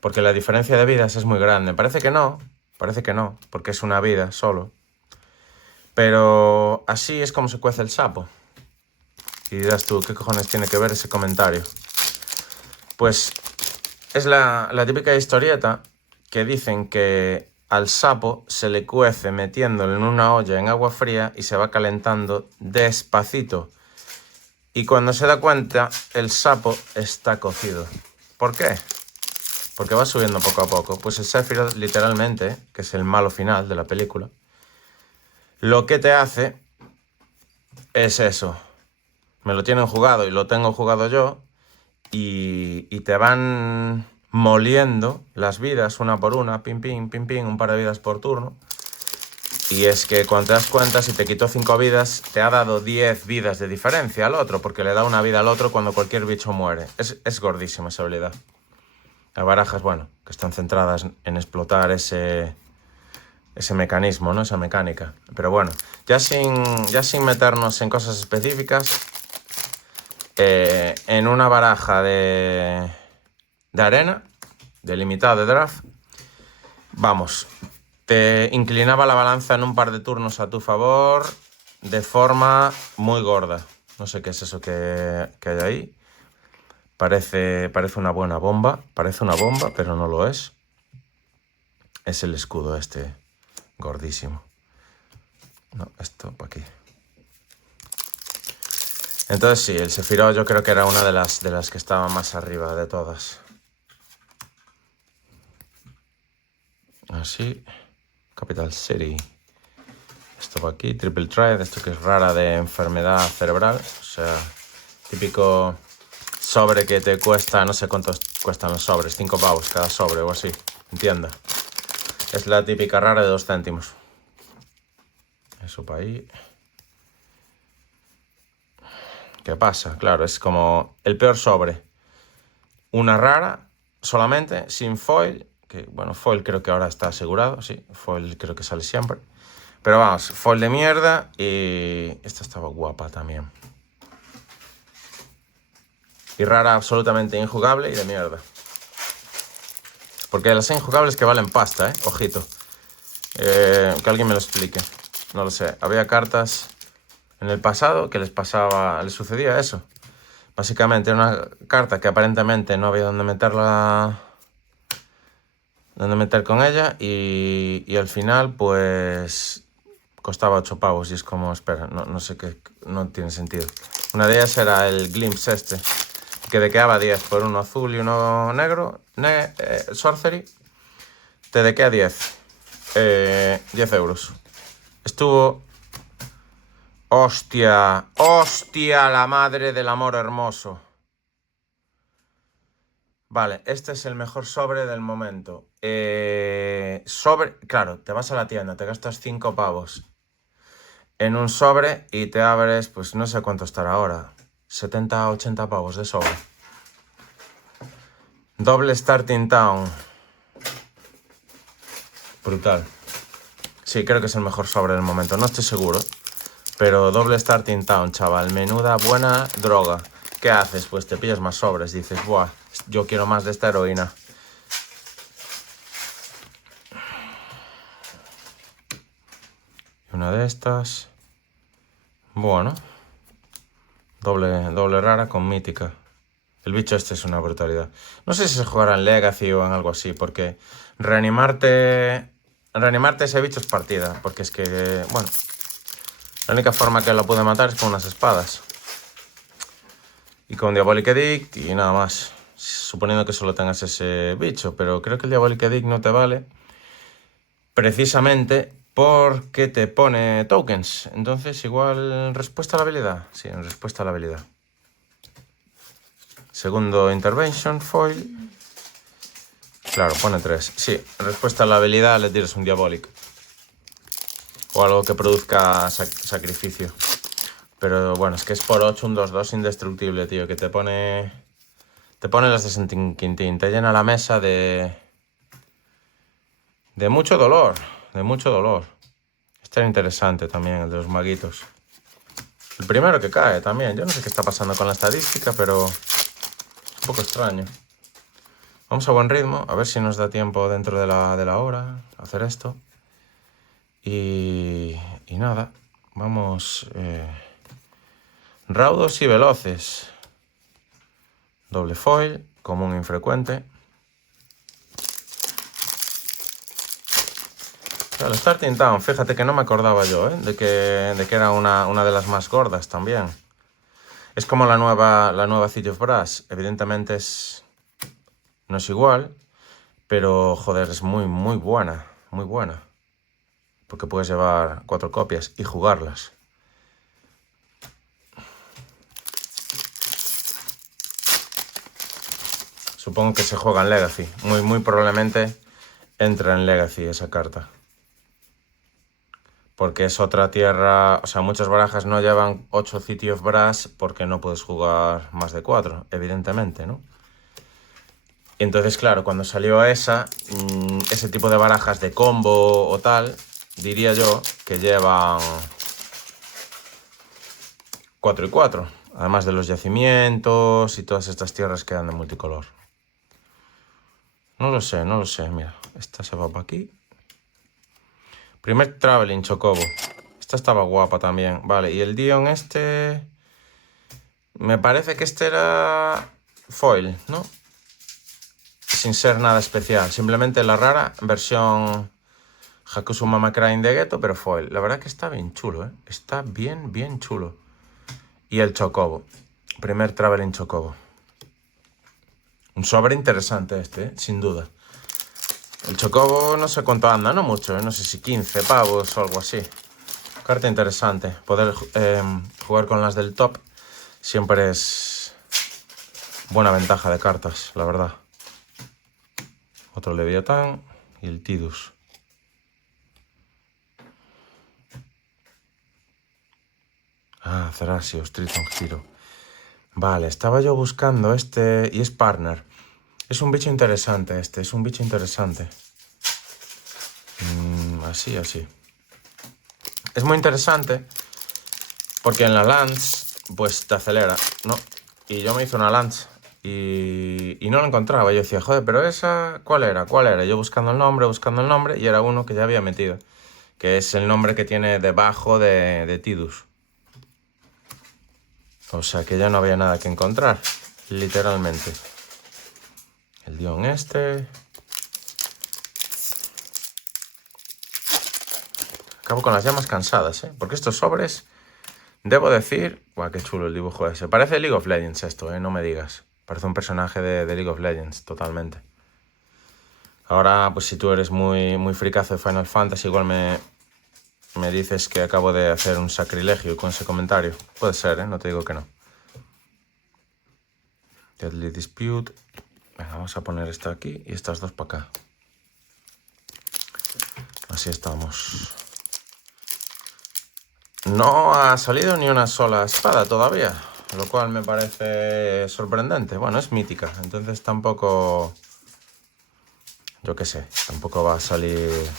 Porque la diferencia de vidas es muy grande. Parece que no, porque es una vida solo. Pero así es como se cuece el sapo. Y dirás tú, ¿qué cojones tiene que ver ese comentario? Pues es la típica historieta que dicen que al sapo se le cuece metiéndolo en una olla en agua fría y se va calentando despacito. Y cuando se da cuenta, el sapo está cocido. ¿Por qué? Porque va subiendo poco a poco. Pues el Sephiroth, literalmente, que es el malo final de la película, lo que te hace es eso. Me lo tienen jugado y lo tengo jugado yo, y te van moliendo las vidas una por una, pim, pim, pim, pim, un par de vidas por turno. Y es que cuando te das cuenta, si te quitó 5 vidas, te ha dado 10 vidas de diferencia al otro, porque le da una vida al otro cuando cualquier bicho muere. Es gordísima esa habilidad. Hay barajas, bueno, que están centradas en explotar ese mecanismo, ¿no? Esa mecánica. Pero bueno, ya sin meternos en cosas específicas, en una baraja de arena, de limitado de draft, vamos, te inclinaba la balanza en un par de turnos a tu favor de forma muy gorda. No sé qué es eso que hay ahí. Parece una buena bomba. Parece una bomba, pero no lo es. Es el escudo gordísimo. No, esto para aquí. Entonces sí, el Sephiroth yo creo que era una de las que estaba más arriba de todas. Así. Capital City. Esto va aquí, triple thread, esto que es rara de enfermedad cerebral. O sea, típico sobre que te cuesta, no sé cuántos cuestan los sobres, 5 pavos cada sobre o así, entienda. Es la típica rara de 2 céntimos. Eso para ahí. ¿Qué pasa? Claro, es como el peor sobre. Una rara solamente, sin foil. Que bueno, foil creo que ahora está asegurado, sí. Foil creo que sale siempre. Pero vamos, foil de mierda. Y esta estaba guapa también. Y rara absolutamente injugable y de mierda. Porque las injugables que valen pasta, ojito. Que alguien me lo explique. No lo sé. Había cartas en el pasado que les sucedía eso. Básicamente era una carta que aparentemente no había dónde meterla. Dónde meter con ella. Y al final, pues. Costaba 8 pavos. Y es como, espera, no sé qué. No tiene sentido. Una de ellas era el Glimpse este. Que dequeaba 10 por uno azul y uno negro. Sorcery. Te dequea 10. 10 euros. Estuvo... ¡Hostia! ¡Hostia! La madre del amor hermoso. Vale, este es el mejor sobre del momento. Claro, te vas a la tienda, te gastas 5 pavos en un sobre y te abres, pues no sé cuánto estará ahora. 70, 80 pavos de sobre. Doble Starting Town. Brutal. Sí, creo que es el mejor sobre del momento. No estoy seguro. Pero doble Starting Town, chaval. Menuda buena droga. ¿Qué haces? Pues te pillas más sobres. Dices, buah, yo quiero más de esta heroína. Una de estas. Bueno. Doble rara con mítica. El bicho este es una brutalidad. No sé si se jugará en Legacy o en algo así, porque reanimarte ese bicho es partida. Porque es que, bueno, la única forma que lo puede matar es con unas espadas. Y con Diabolic Edict y nada más. Suponiendo que solo tengas ese bicho, pero creo que el Diabolic Edict no te vale. Precisamente porque te pone tokens. Entonces, igual, respuesta a la habilidad. Sí, en respuesta a la habilidad. Segundo Intervention, foil. Claro, pone 3. Sí, respuesta a la habilidad le tiras un Diabolic. O algo que produzca sacrificio. Pero bueno, es que es por 8 un 2-2 indestructible, tío. Que te pone... Te pone las de Saint Quintín. Te llena la mesa de mucho dolor. De mucho dolor. Este era interesante también, el de los maguitos. El primero que cae también. Yo no sé qué está pasando con la estadística, pero... un poco extraño. Vamos a buen ritmo. A ver si nos da tiempo dentro de la hora hacer esto. Y nada. Vamos... raudos y veloces. Doble foil. Común infrecuente. El Starting Town, fíjate que no me acordaba yo, de que era una de las más gordas también. Es como la nueva City of Brass. Evidentemente no es igual, pero joder, es muy, muy buena. Muy buena. Porque puedes llevar 4 copias y jugarlas. Supongo que se juega en Legacy. Muy, muy probablemente entra en Legacy esa carta. Porque es otra tierra... O sea, muchas barajas no llevan 8 City of Brass porque no puedes jugar más de 4, evidentemente, ¿no? Y entonces, claro, cuando salió ese tipo de barajas de combo o tal, diría yo que llevan 4 y 4. Además de los yacimientos y todas estas tierras que dan de multicolor. No lo sé, mira. Esta se va para aquí. Primer Traveling Chocobo. Esta estaba guapa también. Vale, y el Dion este... Me parece que este era foil, ¿no? Sin ser nada especial. Simplemente la rara versión Hakusu Mama Crane de Ghetto, pero foil. La verdad que está bien chulo, ¿eh? Está bien, bien chulo. Y el Chocobo. Primer Traveling Chocobo. Un sobre interesante este, ¿eh? Sin duda. El Chocobo no sé cuánto anda, no mucho, ¿eh? No sé si 15 pavos o algo así. Carta interesante. Poder jugar con las del top siempre es buena ventaja de cartas, la verdad. Otro Leviatán y el Tidus. Ah, Thrasios, Triton Hero. Vale, estaba yo buscando este y es partner. Es un bicho interesante este, es un bicho interesante. Así. Es muy interesante porque en la Lance, pues te acelera, ¿no? Y yo me hice una Lance y no lo encontraba. Yo decía, joder, pero esa, ¿cuál era? Yo buscando el nombre y era uno que ya había metido. Que es el nombre que tiene debajo de Tidus. O sea que ya no había nada que encontrar, literalmente. El Dion este. Acabo con las llamas cansadas, ¿eh? Porque estos sobres, debo decir... Guau, qué chulo el dibujo ese. Parece League of Legends esto, ¿eh? No me digas. Parece un personaje de League of Legends, totalmente. Ahora, pues si tú eres muy fricazo de Final Fantasy, igual me dices que acabo de hacer un sacrilegio con ese comentario. Puede ser, ¿eh? No te digo que no. Deadly Dispute. Venga, vamos a poner esto aquí y estas dos para acá. Así estamos. No ha salido ni una sola espada todavía, lo cual me parece sorprendente. Bueno, es mítica, entonces tampoco... Yo qué sé, tampoco va a salir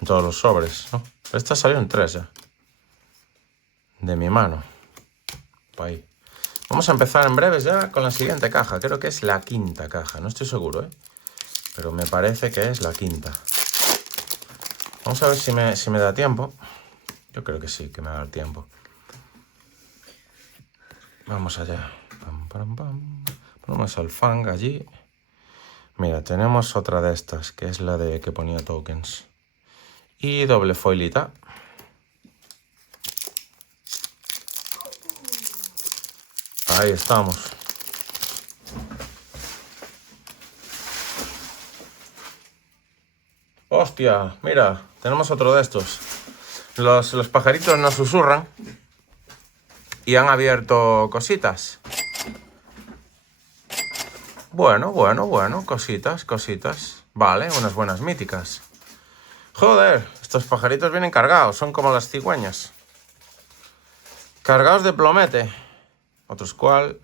en todos los sobres, ¿no? Esta salió en 3 ya. De mi mano. Por ahí. Vamos a empezar en breves ya con la siguiente caja. Creo que es la 5ª caja, no estoy seguro, ¿eh? Pero me parece que es la 5ª. Vamos a ver si me da tiempo. Yo creo que sí, que me va a dar tiempo. Vamos allá. Ponemos el Fang allí. Mira, tenemos otra de estas, que es la de que ponía tokens. Y doble foilita. Ahí estamos. ¡Hostia! Mira, tenemos otro de estos. Los pajaritos nos susurran y han abierto cositas. Bueno, cositas. Vale, unas buenas míticas. Joder, estos pajaritos vienen cargados, son como las cigüeñas. Cargados de plomete. Otros cual.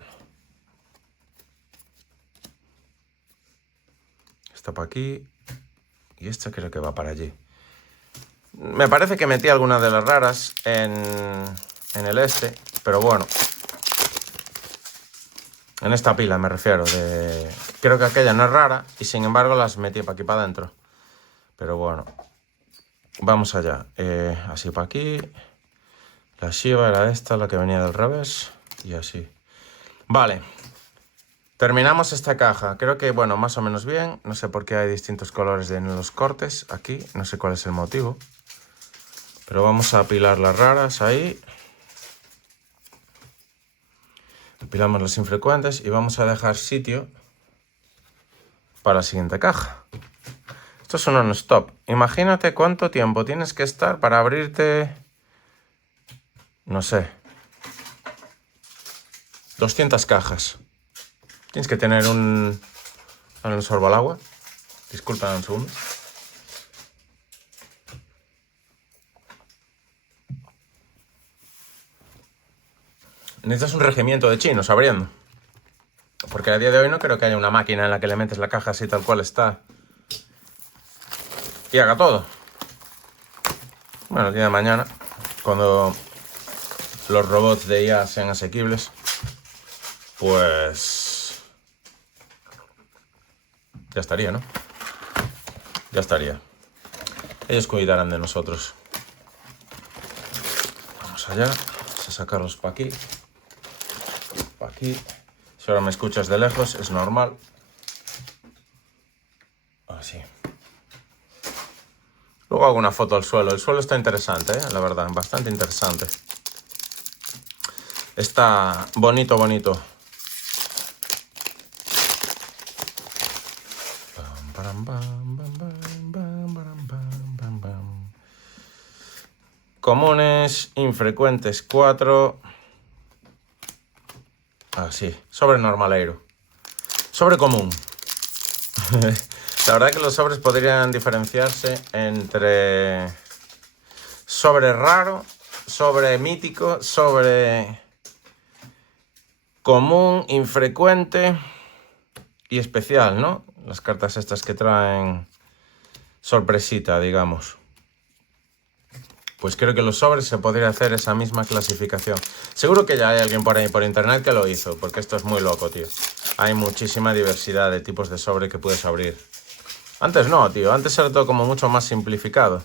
Esta para aquí. Y esta creo que va para allí. Me parece que metí alguna de las raras en el este, pero bueno. En esta pila me refiero. Creo que aquella no es rara y sin embargo las metí para aquí para adentro. Pero bueno. Vamos allá. Así para aquí. La Shiva era esta, la que venía del revés. Y así. Vale. Terminamos esta caja. Creo que, bueno, más o menos bien. No sé por qué hay distintos colores en los cortes aquí. No sé cuál es el motivo. Pero vamos a apilar las raras ahí. Apilamos las infrecuentes y vamos a dejar sitio para la siguiente caja. Esto es un non-stop. Imagínate cuánto tiempo tienes que estar para abrirte... No sé. 200 cajas. Tienes que tener un... Dale un sorbo al agua. Disculpa un segundo. Necesitas un regimiento de chinos abriendo. Porque a día de hoy no creo que haya una máquina en la que le metes la caja así tal cual está. Y haga todo. Bueno, el día de mañana, cuando los robots de IA sean asequibles, pues... ya estaría, ¿no? Ya estaría. Ellos cuidarán de nosotros. Vamos allá. Vamos a sacarlos para aquí. Para aquí. Si ahora me escuchas de lejos, es normal. Así. Luego hago una foto al suelo. El suelo está interesante, la verdad. Bastante interesante. Está bonito. comunes, infrecuentes 4. Así, sobre normaleiro. Sobre común. La verdad que los sobres podrían diferenciarse entre sobre raro, sobre mítico, sobre común, infrecuente y especial, ¿no? Las cartas estas que traen sorpresita, digamos. Pues creo que los sobres se podría hacer esa misma clasificación. Seguro que ya hay alguien por ahí por internet que lo hizo, porque esto es muy loco, tío. Hay muchísima diversidad de tipos de sobre que puedes abrir. Antes no, tío. Antes era todo como mucho más simplificado.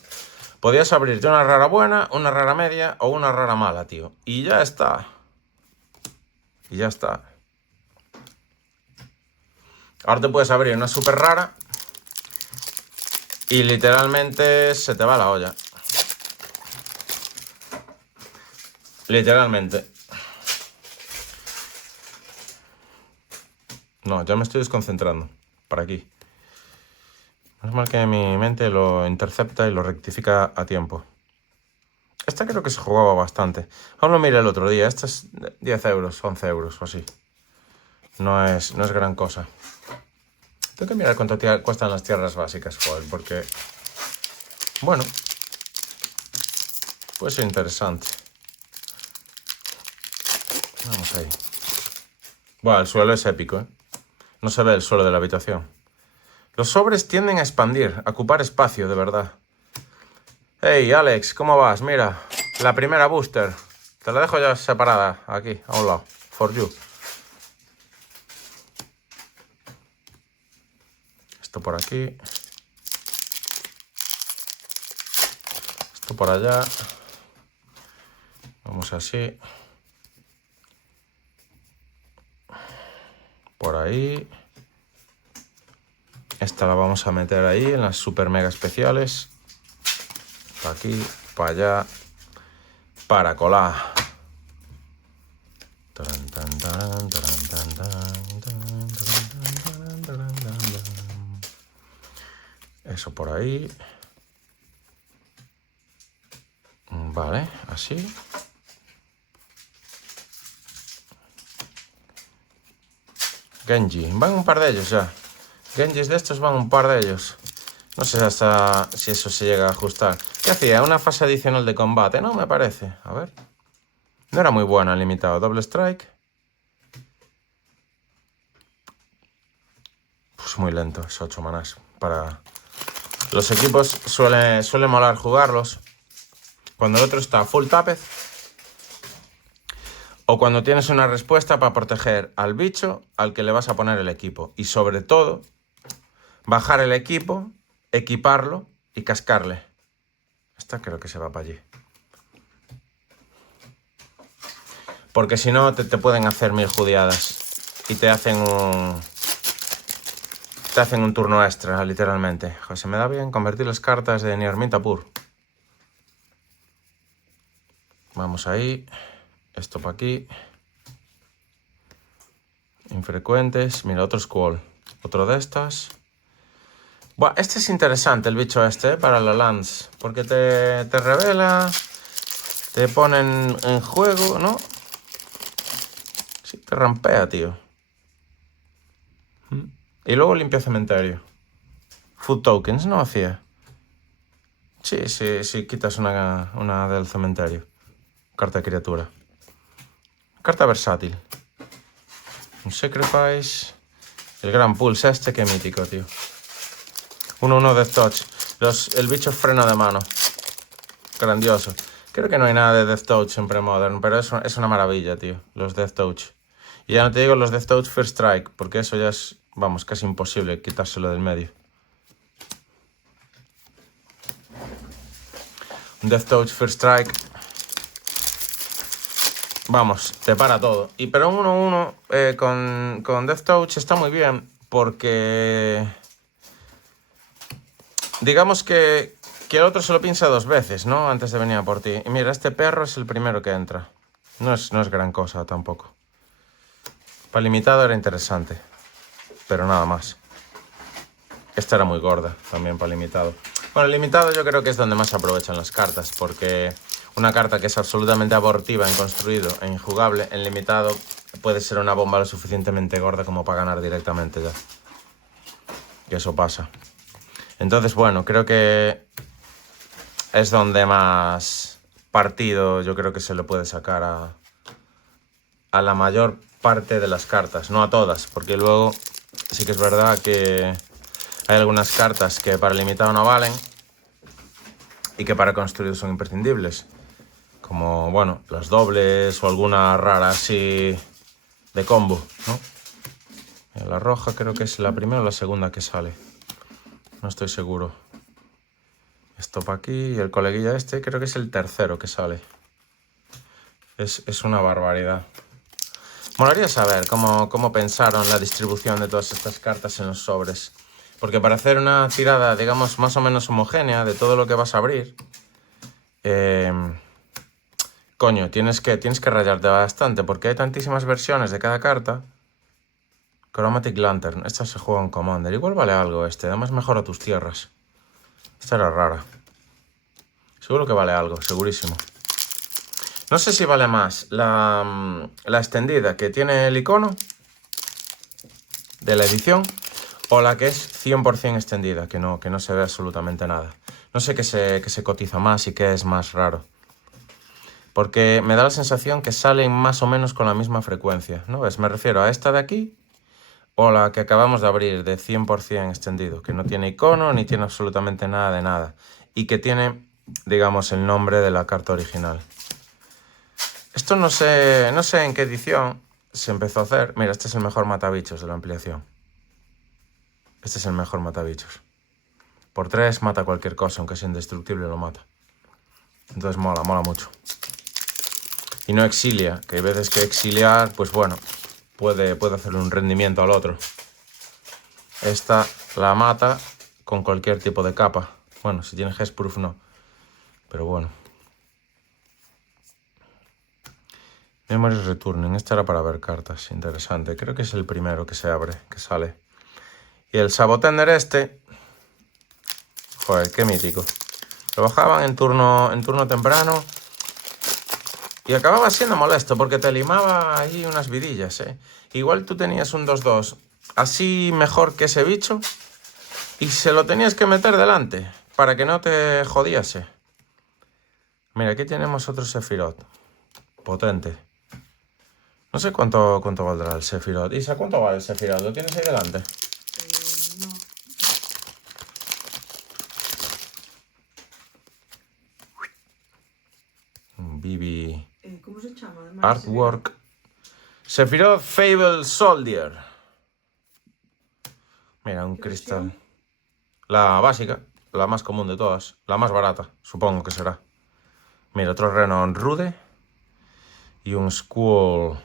Podías abrirte una rara buena, una rara media o una rara mala, tío. Y ya está. Y ya está. Ahora te puedes abrir una súper rara y literalmente se te va la olla. Literalmente. No, ya me estoy desconcentrando. Para aquí. Menos mal que mi mente lo intercepta y lo rectifica a tiempo. Esta creo que se jugaba bastante. Aún lo miré el otro día. Esta es 10 euros, 11 euros o así. No es gran cosa. Tengo que mirar cuánto cuestan las tierras básicas, joder, porque... Bueno. Puede ser interesante. Vamos ahí. Bueno, el suelo es épico, ¿eh? No se ve el suelo de la habitación. Los sobres tienden a expandir, a ocupar espacio, de verdad. Hey, Alex, ¿cómo vas? Mira, la primera booster. Te la dejo ya separada, aquí, a un lado. For you. Esto por aquí. Esto por allá. Vamos así. Por ahí. Esta la vamos a meter ahí en las super mega especiales. Para aquí, para allá. Para colar. Eso por ahí. Vale, así. Genji. Van un par de ellos ya. Genjis de estos van un par de ellos. No sé hasta si eso se llega a ajustar. ¿Qué hacía? Una fase adicional de combate, ¿no? Me parece. A ver. No era muy bueno el limitado. Double strike. Pues muy lento. Es 8 manás. Para... Los equipos suele molar jugarlos cuando el otro está full tapped. O cuando tienes una respuesta para proteger al bicho al que le vas a poner el equipo. Y sobre todo, bajar el equipo, equiparlo y cascarle. Esta creo que se va para allí. Porque si no, te pueden hacer 1000 judiadas. Y te hacen un... Te hacen un turno extra, literalmente. Joder, se me da bien convertir las cartas de Nirminta Pur. Vamos ahí. Esto para aquí. Infrecuentes. Mira, otro Squall. Otro de estas. Buah, este es interesante, el bicho este, para la Lance. Porque te revela. Te ponen en juego, ¿no? Sí, te rampea, tío. Y luego limpia cementerio. Food tokens, ¿no hacía? Sí, quitas una del cementerio. Carta de criatura. Carta versátil. Un Sacrifice. El Gran Pulse este, qué mítico, tío. 1-1 Death Touch. El bicho freno de mano. Grandioso. Creo que no hay nada de Death Touch en Premodern, pero es una maravilla, tío. Los Death Touch. Y ya no te digo los Death Touch First Strike, porque eso ya es, vamos, casi imposible quitárselo del medio. Un Death Touch First Strike. Vamos, te para todo. Pero un 1-1 con Death Touch está muy bien, porque... Digamos que el otro se lo piensa 2 veces, ¿no? Antes de venir a por ti. Y mira, este perro es el primero que entra. No es gran cosa tampoco. Para limitado era interesante, pero nada más. Esta era muy gorda también para limitado. Bueno, el limitado yo creo que es donde más se aprovechan las cartas, porque Una carta que es absolutamente abortiva en construido e injugable, en limitado, puede ser una bomba lo suficientemente gorda como para ganar directamente ya. Y eso pasa. Entonces, bueno, creo que es donde más partido yo creo que se le puede sacar a la mayor parte de las cartas. No a todas, porque luego sí que es verdad que hay algunas cartas que para limitado no valen y que para construido son imprescindibles. Como, bueno, las dobles o alguna rara así de combo, ¿no? La roja creo que es la primera o la segunda que sale. No estoy seguro. Esto para aquí y el coleguilla este creo que es el tercero que sale. Es una barbaridad. Molaría saber cómo pensaron la distribución de todas estas cartas en los sobres. Porque para hacer una tirada, digamos, más o menos homogénea de todo lo que vas a abrir... coño, tienes que rayarte bastante porque hay tantísimas versiones de cada carta. Chromatic Lantern, esta se juega en Commander. Igual vale algo este, además mejora tus tierras. Esta era rara. Seguro que vale algo, segurísimo. No sé si vale más la extendida que tiene el icono de la edición o la que es 100% extendida, que no se ve absolutamente nada. No sé qué se cotiza más y qué es más raro. Porque me da la sensación que salen más o menos con la misma frecuencia, ¿no ves? Me refiero a esta de aquí o la que acabamos de abrir de 100% extendido, que no tiene icono ni tiene absolutamente nada de nada. Y que tiene, digamos, el nombre de la carta original. Esto no sé en qué edición se empezó a hacer. Mira, este es el mejor matabichos de la ampliación. Este es el mejor matabichos. Por 3 mata cualquier cosa, aunque sea indestructible lo mata. Entonces mola mucho. Y no exilia, que hay veces que exiliar, pues bueno, puede hacerle un rendimiento al otro. Esta la mata con cualquier tipo de capa. Bueno, si tiene Hexproof no. Pero bueno. Memory Returning. Esta era para ver cartas. Interesante. Creo que es el primero que se abre, que sale. Y el Sabotender este... Joder, qué mítico. Lo bajaban en turno temprano... Y acababa siendo molesto porque te limaba ahí unas vidillas, ¿eh? Igual tú tenías un 2-2 así mejor que ese bicho y se lo tenías que meter delante para que no te jodiese. Mira, aquí tenemos otro Sephiroth. Potente. No sé cuánto valdrá el Sephiroth. Isa, ¿cuánto vale el Sephiroth? ¿Lo tienes ahí delante? No. Bibi... ¿Cómo se llama? Además, Artwork. Sephiroth Fable Soldier. Mira, un cristal. La básica, la más común de todas. La más barata, supongo que será. Mira, otro Renon Rude. Y un Squall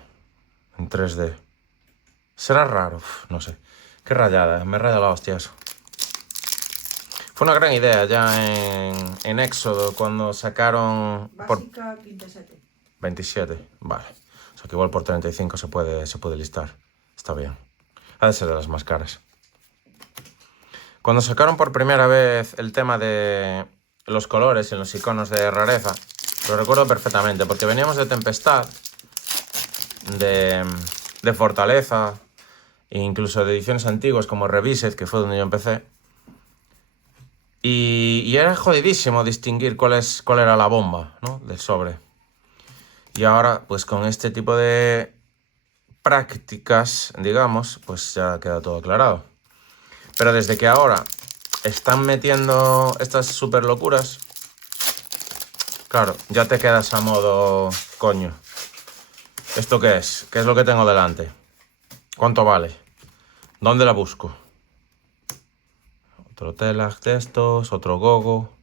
en 3D. Será raro, no sé. Qué rayada, me raya la hostia eso. Fue una gran idea ya en Éxodo cuando sacaron... Básica 27. 27, vale. O sea que igual por 35 se puede listar. Está bien. Ha de ser de las más caras. Cuando sacaron por primera vez el tema de los colores en los iconos de rareza, lo recuerdo perfectamente, porque veníamos de Tempestad, de Fortaleza, e incluso de ediciones antiguas como Revised, que fue donde yo empecé. Y era jodidísimo distinguir cuál era la bomba, ¿no?, del sobre. Y ahora, pues con este tipo de prácticas, digamos, pues ya queda todo aclarado. Pero desde que ahora están metiendo estas super locuras, claro, ya te quedas a modo, coño, ¿esto qué es? ¿Qué es lo que tengo delante? ¿Cuánto vale? ¿Dónde la busco? Otro Telag de estos, otro Gogo.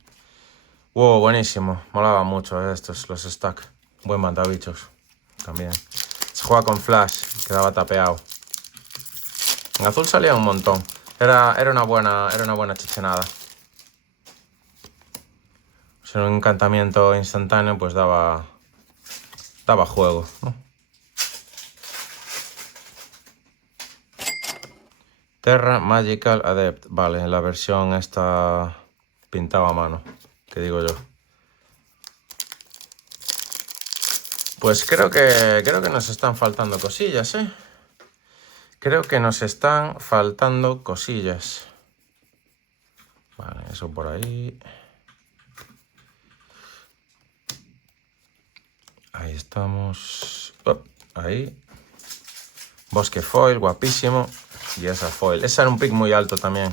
Wow, buenísimo. Molaba mucho estos, los stack. Buen matabichos también. Se juega con flash, quedaba tapeado. En azul salía un montón. Era una buena chichenada. Si era un encantamiento instantáneo, pues daba juego, ¿no? Terra Magical Adept. Vale, la versión esta pintada a mano, que digo yo. Pues creo que nos están faltando cosillas, ¿eh? Creo que nos están faltando cosillas. Vale, eso por ahí. Ahí estamos. Oh, ahí. Bosque foil, guapísimo. Y esa foil. Esa era un pick muy alto también.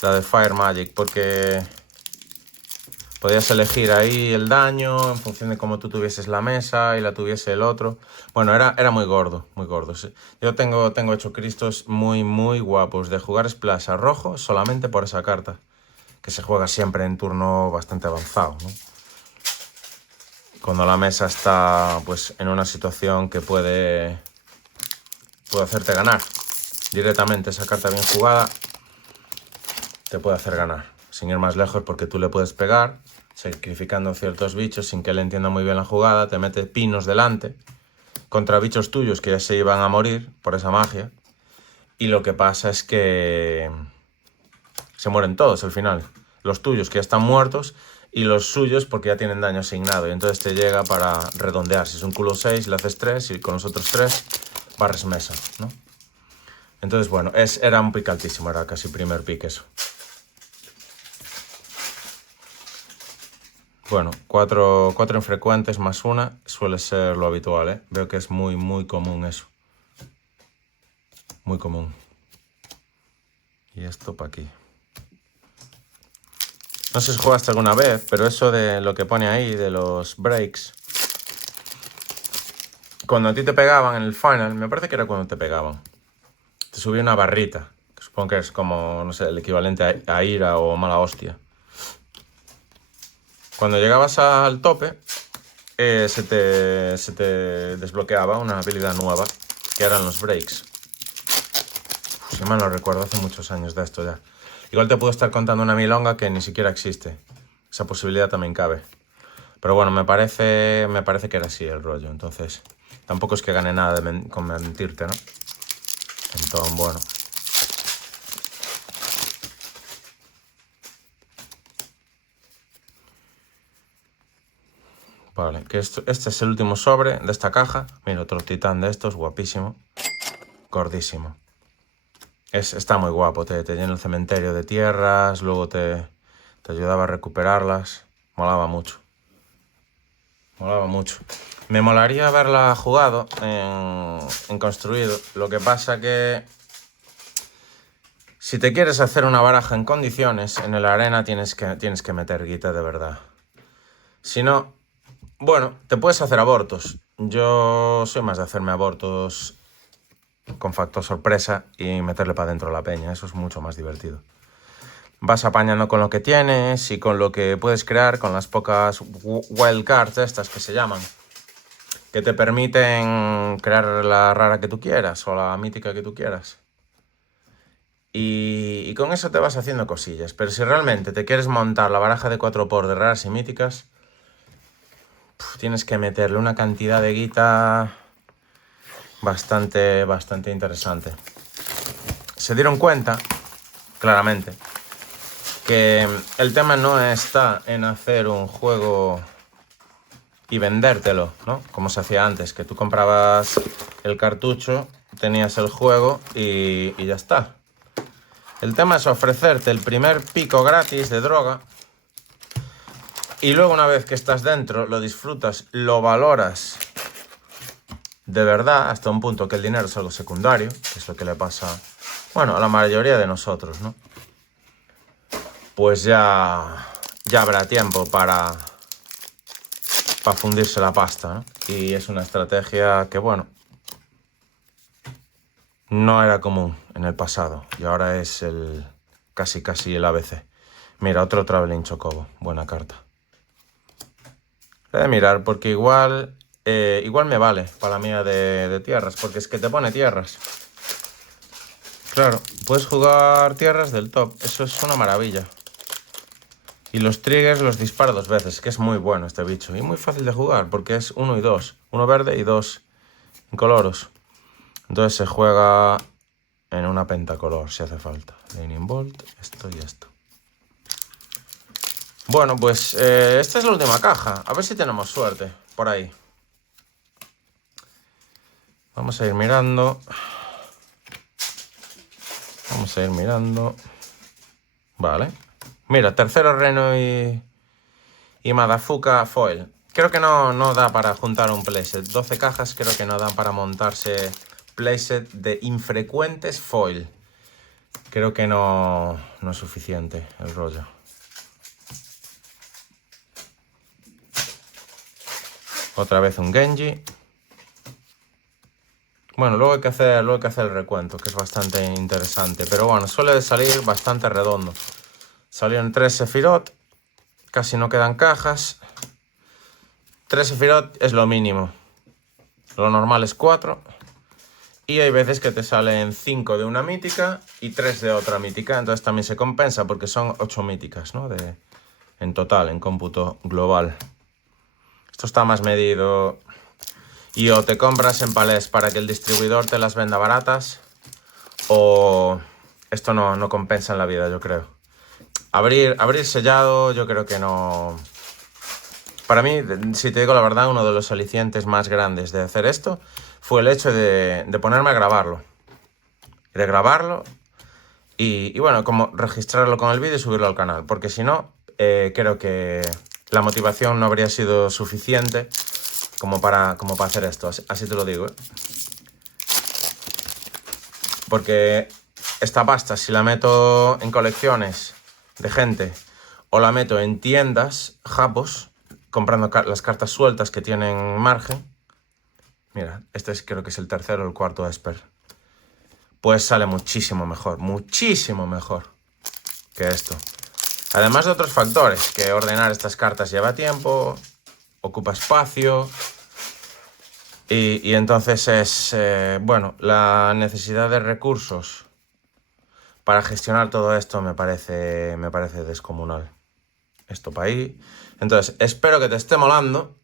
La de Fire Magic, porque podías elegir ahí el daño en función de cómo tú tuvieses la mesa y la tuviese el otro. Bueno, era muy gordo, muy gordo. Sí. Yo tengo hecho cristos muy, muy guapos de jugar splash a rojo solamente por esa carta, que se juega siempre en turno bastante avanzado, ¿no? Cuando la mesa está pues en una situación que puede hacerte ganar. Directamente esa carta bien jugada te puede hacer ganar, sin ir más lejos, porque tú le puedes pegar, sacrificando ciertos bichos sin que él entienda muy bien la jugada, te mete pinos delante, contra bichos tuyos que ya se iban a morir por esa magia, y lo que pasa es que se mueren todos al final, los tuyos que ya están muertos, y los suyos porque ya tienen daño asignado, y entonces te llega para redondear. Si es un culo 6, le haces 3, y con los otros 3 barres mesa, ¿no? Entonces, bueno, era un pick altísimo, era casi primer pick eso. Bueno, 4 infrecuentes más una suele ser lo habitual, ¿eh? Veo que es muy, muy común eso. Muy común. Y esto para aquí. No sé si jugaste alguna vez, pero eso de lo que pone ahí, de los breaks. Cuando a ti te pegaban en el final, me parece que era cuando te pegaban, te subía una barrita, que supongo que es como, no sé, el equivalente a ira o mala hostia. Cuando llegabas al tope, se te desbloqueaba una habilidad nueva, que eran los breaks. Si mal no recuerdo, hace muchos años de esto ya. Igual te puedo estar contando una milonga que ni siquiera existe. Esa posibilidad también cabe. Pero bueno, me parece que era así el rollo. Entonces, tampoco es que gane nada con mentirte, ¿no? Entonces, bueno. Vale, que este es el último sobre de esta caja. Mira, otro titán de estos, guapísimo. Gordísimo. Está muy guapo, te llena el cementerio de tierras, luego te ayudaba a recuperarlas. Molaba mucho. Molaba mucho. Me molaría haberla jugado en construido. Lo que pasa que si te quieres hacer una baraja en condiciones, en el arena tienes que meter guita de verdad. Si no, bueno, te puedes hacer abortos. Yo soy más de hacerme abortos con factor sorpresa y meterle para dentro la peña. Eso es mucho más divertido. Vas apañando con lo que tienes y con lo que puedes crear, con las pocas wildcards estas que se llaman, que te permiten crear la rara que tú quieras o la mítica que tú quieras. Y con eso te vas haciendo cosillas. Pero si realmente te quieres montar la baraja de 4x de raras y míticas, tienes que meterle una cantidad de guita bastante interesante. Se dieron cuenta, claramente, que el tema no está en hacer un juego y vendértelo, ¿no? Como se hacía antes, que tú comprabas el cartucho, tenías el juego y ya está. El tema es ofrecerte el primer pico gratis de droga y luego una vez que estás dentro, lo disfrutas, lo valoras de verdad, hasta un punto que el dinero es algo secundario, que es lo que le pasa, bueno, a la mayoría de nosotros, ¿no? Pues ya habrá tiempo para fundirse la pasta, ¿no? Y es una estrategia que, bueno, no era común en el pasado y ahora es casi el ABC. Mira, otro Traveling Chocobo, buena carta. Voy a mirar porque igual me vale para la mía de tierras, porque es que te pone tierras. Claro, puedes jugar tierras del top, eso es una maravilla. Y los triggers los dispara 2 veces, que es muy bueno este bicho. Y muy fácil de jugar, porque es 1 y 2. 1 verde y 2 incoloros. Entonces se juega en una pentacolor, si hace falta. Lightning Bolt, esto y esto. Bueno, pues esta es la última caja. A ver si tenemos suerte por ahí. Vamos a ir mirando. Vamos a ir mirando. Vale. Mira, tercero Reno y Madafuka foil. Creo que no da para juntar un playset. 12 cajas creo que no dan para montarse playset de infrecuentes foil. Creo que no es suficiente el rollo. Otra vez un Genji. Bueno, luego hay que hacer el recuento, que es bastante interesante. Pero bueno, suele salir bastante redondo. Salieron 3 Sephiroth. Casi no quedan cajas. 3 Sephiroth es lo mínimo. Lo normal es 4. Y hay veces que te salen 5 de una mítica y 3 de otra mítica. Entonces también se compensa porque son 8 míticas, ¿no? En total, en cómputo global. Esto está más medido. Y o te compras en palés para que el distribuidor te las venda baratas. O esto no compensa en la vida, yo creo. Abrir sellado, yo creo que no. Para mí, si te digo la verdad, uno de los alicientes más grandes de hacer esto fue el hecho de ponerme a grabarlo. De grabarlo y bueno, como registrarlo con el vídeo y subirlo al canal. Porque si no, creo que la motivación no habría sido suficiente como para hacer esto. Así te lo digo, ¿eh? Porque esta pasta, si la meto en colecciones de gente o la meto en tiendas japos, comprando las cartas sueltas que tienen margen. Mira, creo que es el tercero o el cuarto Esper. Pues sale muchísimo mejor que esto. Además de otros factores, que ordenar estas cartas lleva tiempo, ocupa espacio. Y entonces es, bueno, la necesidad de recursos para gestionar todo esto me parece descomunal. Esto para ahí. Entonces, espero que te esté molando.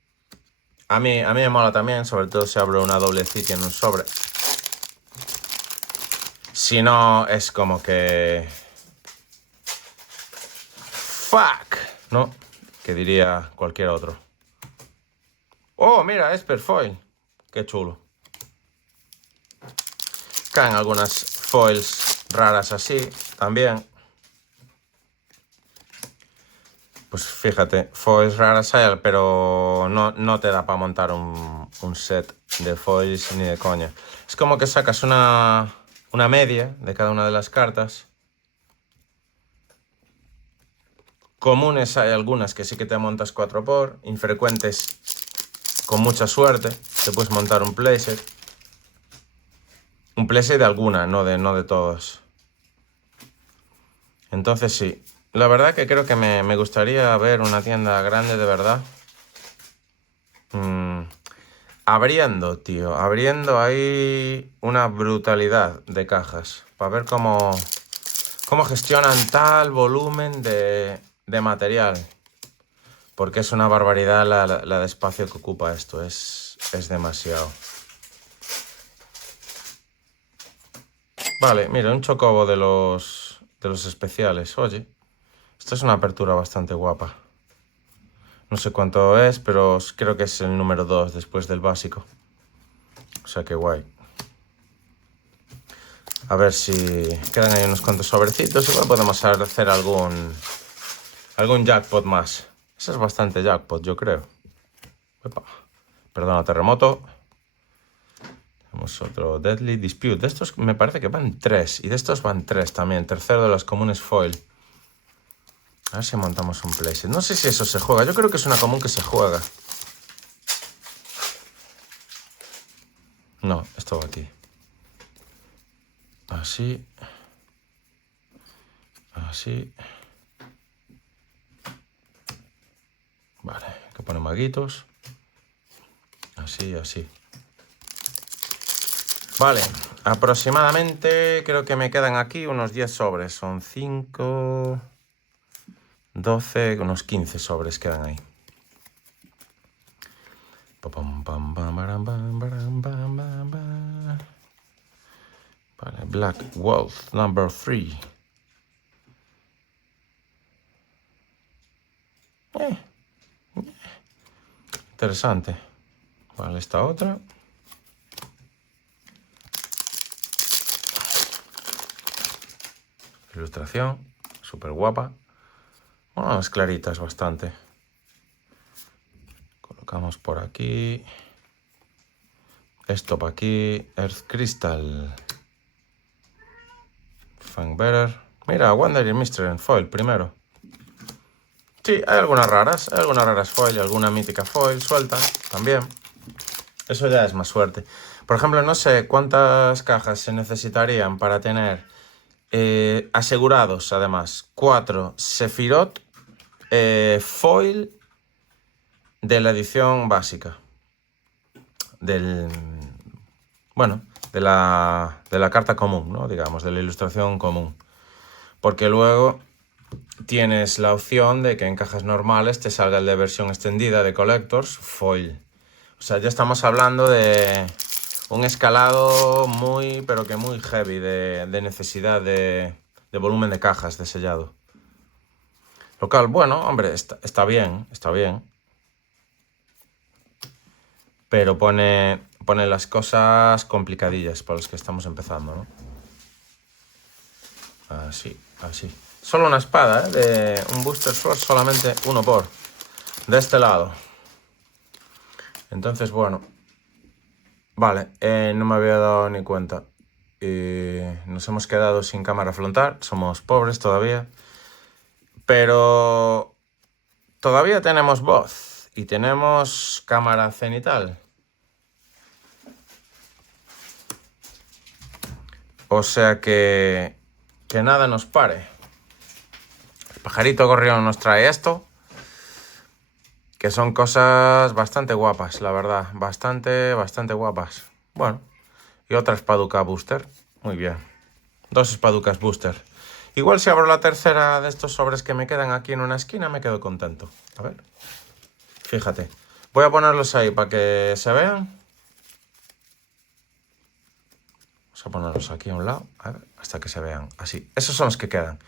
A mí me mola también, sobre todo si abro una doble city en un sobre. Si no, es como que... ¡Fuck! ¿No? Que diría cualquier otro. ¡Oh, mira! Esper foil. ¡Qué chulo! Caen algunas foils raras así, también. Pues fíjate, foils raras hay, pero no te da para montar un set de foils ni de coña. Es como que sacas una media de cada una de las cartas. Comunes hay algunas que sí que te montas 4x, infrecuentes con mucha suerte te puedes montar un playset. Un playset de alguna, no de todos. Entonces sí, la verdad que creo que me gustaría ver una tienda grande de verdad. Abriendo, tío, abriendo ahí una brutalidad de cajas. Para ver cómo gestionan tal volumen de material. Porque es una barbaridad la de espacio que ocupa esto. Es demasiado. Vale, mira, un chocobo de los especiales. Oye, esto es una apertura bastante guapa. No sé cuánto es, pero creo que es el número 2 después del básico. O sea que guay. A ver si quedan ahí unos cuantos sobrecitos. Igual podemos hacer algún jackpot más. Eso es bastante jackpot, yo creo. Epa. Perdona, terremoto. Tenemos otro Deadly Dispute. De estos me parece que van 3. Y de estos van 3 también. Tercero de las comunes foil. A ver si montamos un playset. No sé si eso se juega. Yo creo que es una común que se juega. No, esto va aquí. Así. Así. Vale, hay que poner maguitos. Así, así. Vale, aproximadamente creo que me quedan aquí unos 10 sobres. Son 5, 12, unos 15 sobres quedan ahí. Vale, Black Wolf number 3. Interesante. Vale, esta otra. Ilustración, súper guapa. Bueno, es claritas bastante. Colocamos por aquí. Esto para aquí. Earth Crystal. Fangbearer. Mira, Wonder y Mystery en foil primero. Sí, hay algunas raras. Hay algunas raras foil y alguna mítica foil suelta también. Eso ya es más suerte. Por ejemplo, no sé cuántas cajas se necesitarían para tener asegurados, además, 4 Sephiroth foil de la edición básica. Bueno, de la carta común, ¿no? Digamos, de la ilustración común. Porque luego tienes la opción de que en cajas normales te salga el de versión extendida de Collectors foil. O sea, ya estamos hablando de un escalado muy, pero que muy heavy de necesidad de volumen de cajas de sellado. Lo cual, bueno, hombre, está bien, está bien. Pero pone las cosas complicadillas para los que estamos empezando, ¿no? Así, así. Solo una espada, ¿eh? De un Booster Sword, solamente uno por. De este lado. Entonces, bueno. Vale, no me había dado ni cuenta. Nos hemos quedado sin cámara frontal. Somos pobres todavía. Pero todavía tenemos voz. Y tenemos cámara cenital. O sea que nada nos pare. El pajarito gorrión nos trae esto. Que son cosas bastante guapas, la verdad. Bastante guapas. Bueno. Y otra espaduca booster. Muy bien. 2 espaducas booster. Igual si abro la tercera de estos sobres que me quedan aquí en una esquina, me quedo contento. A ver. Fíjate. Voy a ponerlos ahí para que se vean. Vamos a ponerlos aquí a un lado. A ver, hasta que se vean. Así. Esos son los que quedan.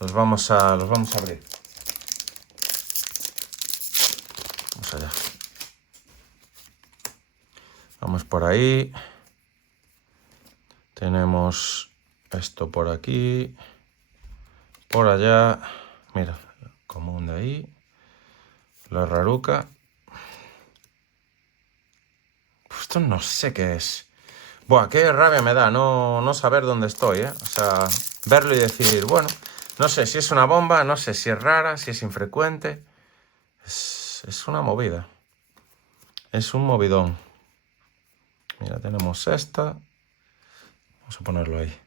Los vamos a abrir. Vamos allá. Vamos por ahí. Tenemos esto por aquí. Por allá. Mira, común de ahí. La raruca. Pues esto no sé qué es. Buah, qué rabia me da no saber dónde estoy, ¿eh? O sea, verlo y decir, bueno, no sé si es una bomba, no sé si es rara, si es infrecuente. Es una movida. Es un movidón. Mira, tenemos esta. Vamos a ponerlo ahí.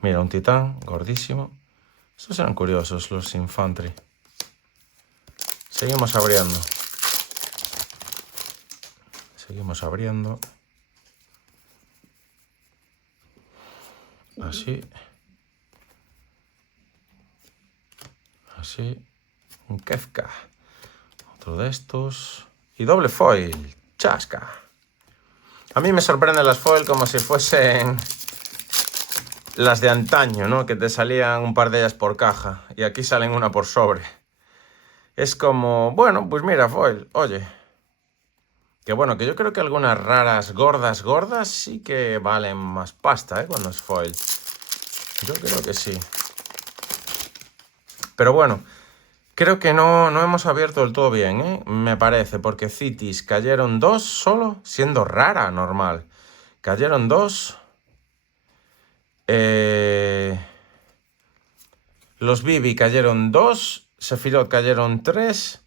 Mira, un titán gordísimo. Estos eran curiosos, los infantry. Seguimos abriendo. Seguimos abriendo. Así. Así. Un Kefka. Otro de estos. Y doble foil. Chasca. A mí me sorprenden las foil como si fuesen las de antaño, ¿no? Que te salían un par de ellas por caja. Y aquí salen una por sobre. Es como, bueno, pues mira, foil. Oye. Que bueno, que yo creo que algunas raras gordas sí que valen más pasta, ¿eh? Cuando es foil. Yo creo que sí. Pero bueno, creo que no hemos abierto del todo bien, ¿eh? Me parece, porque Cities cayeron 2 solo, siendo rara normal. Cayeron 2. Los Bibi cayeron 2. Sephiroth cayeron 3.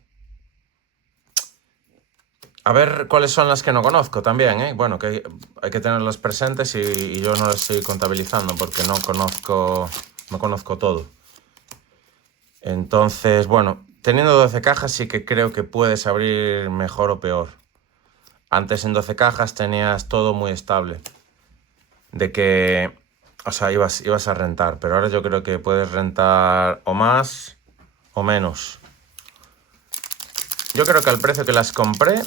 A ver cuáles son las que no conozco también, ¿eh? Bueno, que hay que tenerlas presentes y yo no las estoy contabilizando porque no conozco todo. Entonces, bueno, teniendo 12 cajas sí que creo que puedes abrir mejor o peor. Antes en 12 cajas tenías todo muy estable. De que, o sea, ibas a rentar. Pero ahora yo creo que puedes rentar o más o menos. Yo creo que al precio que las compré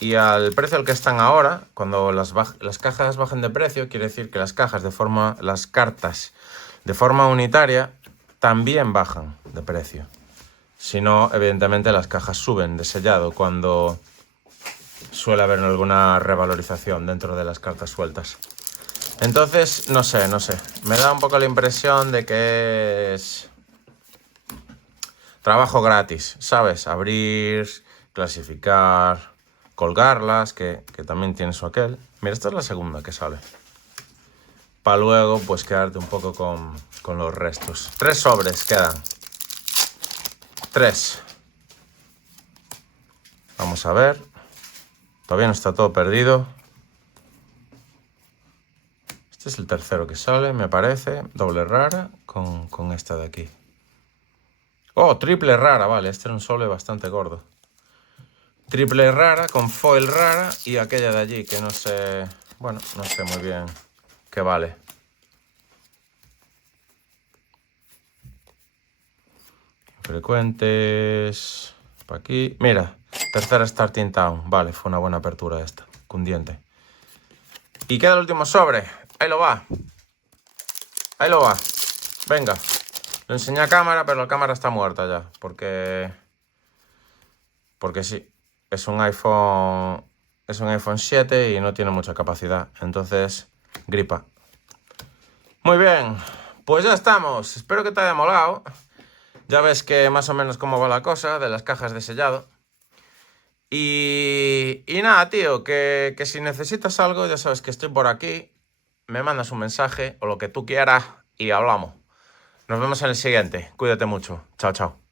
y al precio al que están ahora, cuando las cajas bajen de precio, quiere decir que las cartas de forma unitaria también bajan de precio. Si no, evidentemente las cajas suben de sellado cuando suele haber alguna revalorización dentro de las cartas sueltas. Entonces, no sé. Me da un poco la impresión de que es trabajo gratis, ¿sabes? Abrir, clasificar, colgarlas, que también tiene su aquel. Mira, esta es la segunda que sale. Para luego, pues, quedarte un poco con los restos. 3 sobres quedan. 3. Vamos a ver. Todavía no está todo perdido. Este es el tercero que sale, me parece. Doble rara con esta de aquí. Oh, triple rara, vale. Este era un sobre bastante gordo. Triple rara con foil rara y aquella de allí que no sé... Bueno, no sé muy bien qué vale. Frecuentes... Para aquí. Mira, tercera Starting Town. Vale, fue una buena apertura esta. Cundiente. Y queda el último sobre. Ahí lo va. Ahí lo va. Venga. Lo enseñé a cámara, pero la cámara está muerta ya. Porque sí. Es un iPhone 7 y no tiene mucha capacidad. Entonces, gripa. Muy bien. Pues ya estamos. Espero que te haya molado. Ya ves que más o menos cómo va la cosa de las cajas de sellado. Y nada, tío, que si necesitas algo, ya sabes que estoy por aquí. Me mandas un mensaje o lo que tú quieras y hablamos. Nos vemos en el siguiente. Cuídate mucho. Chao, chao.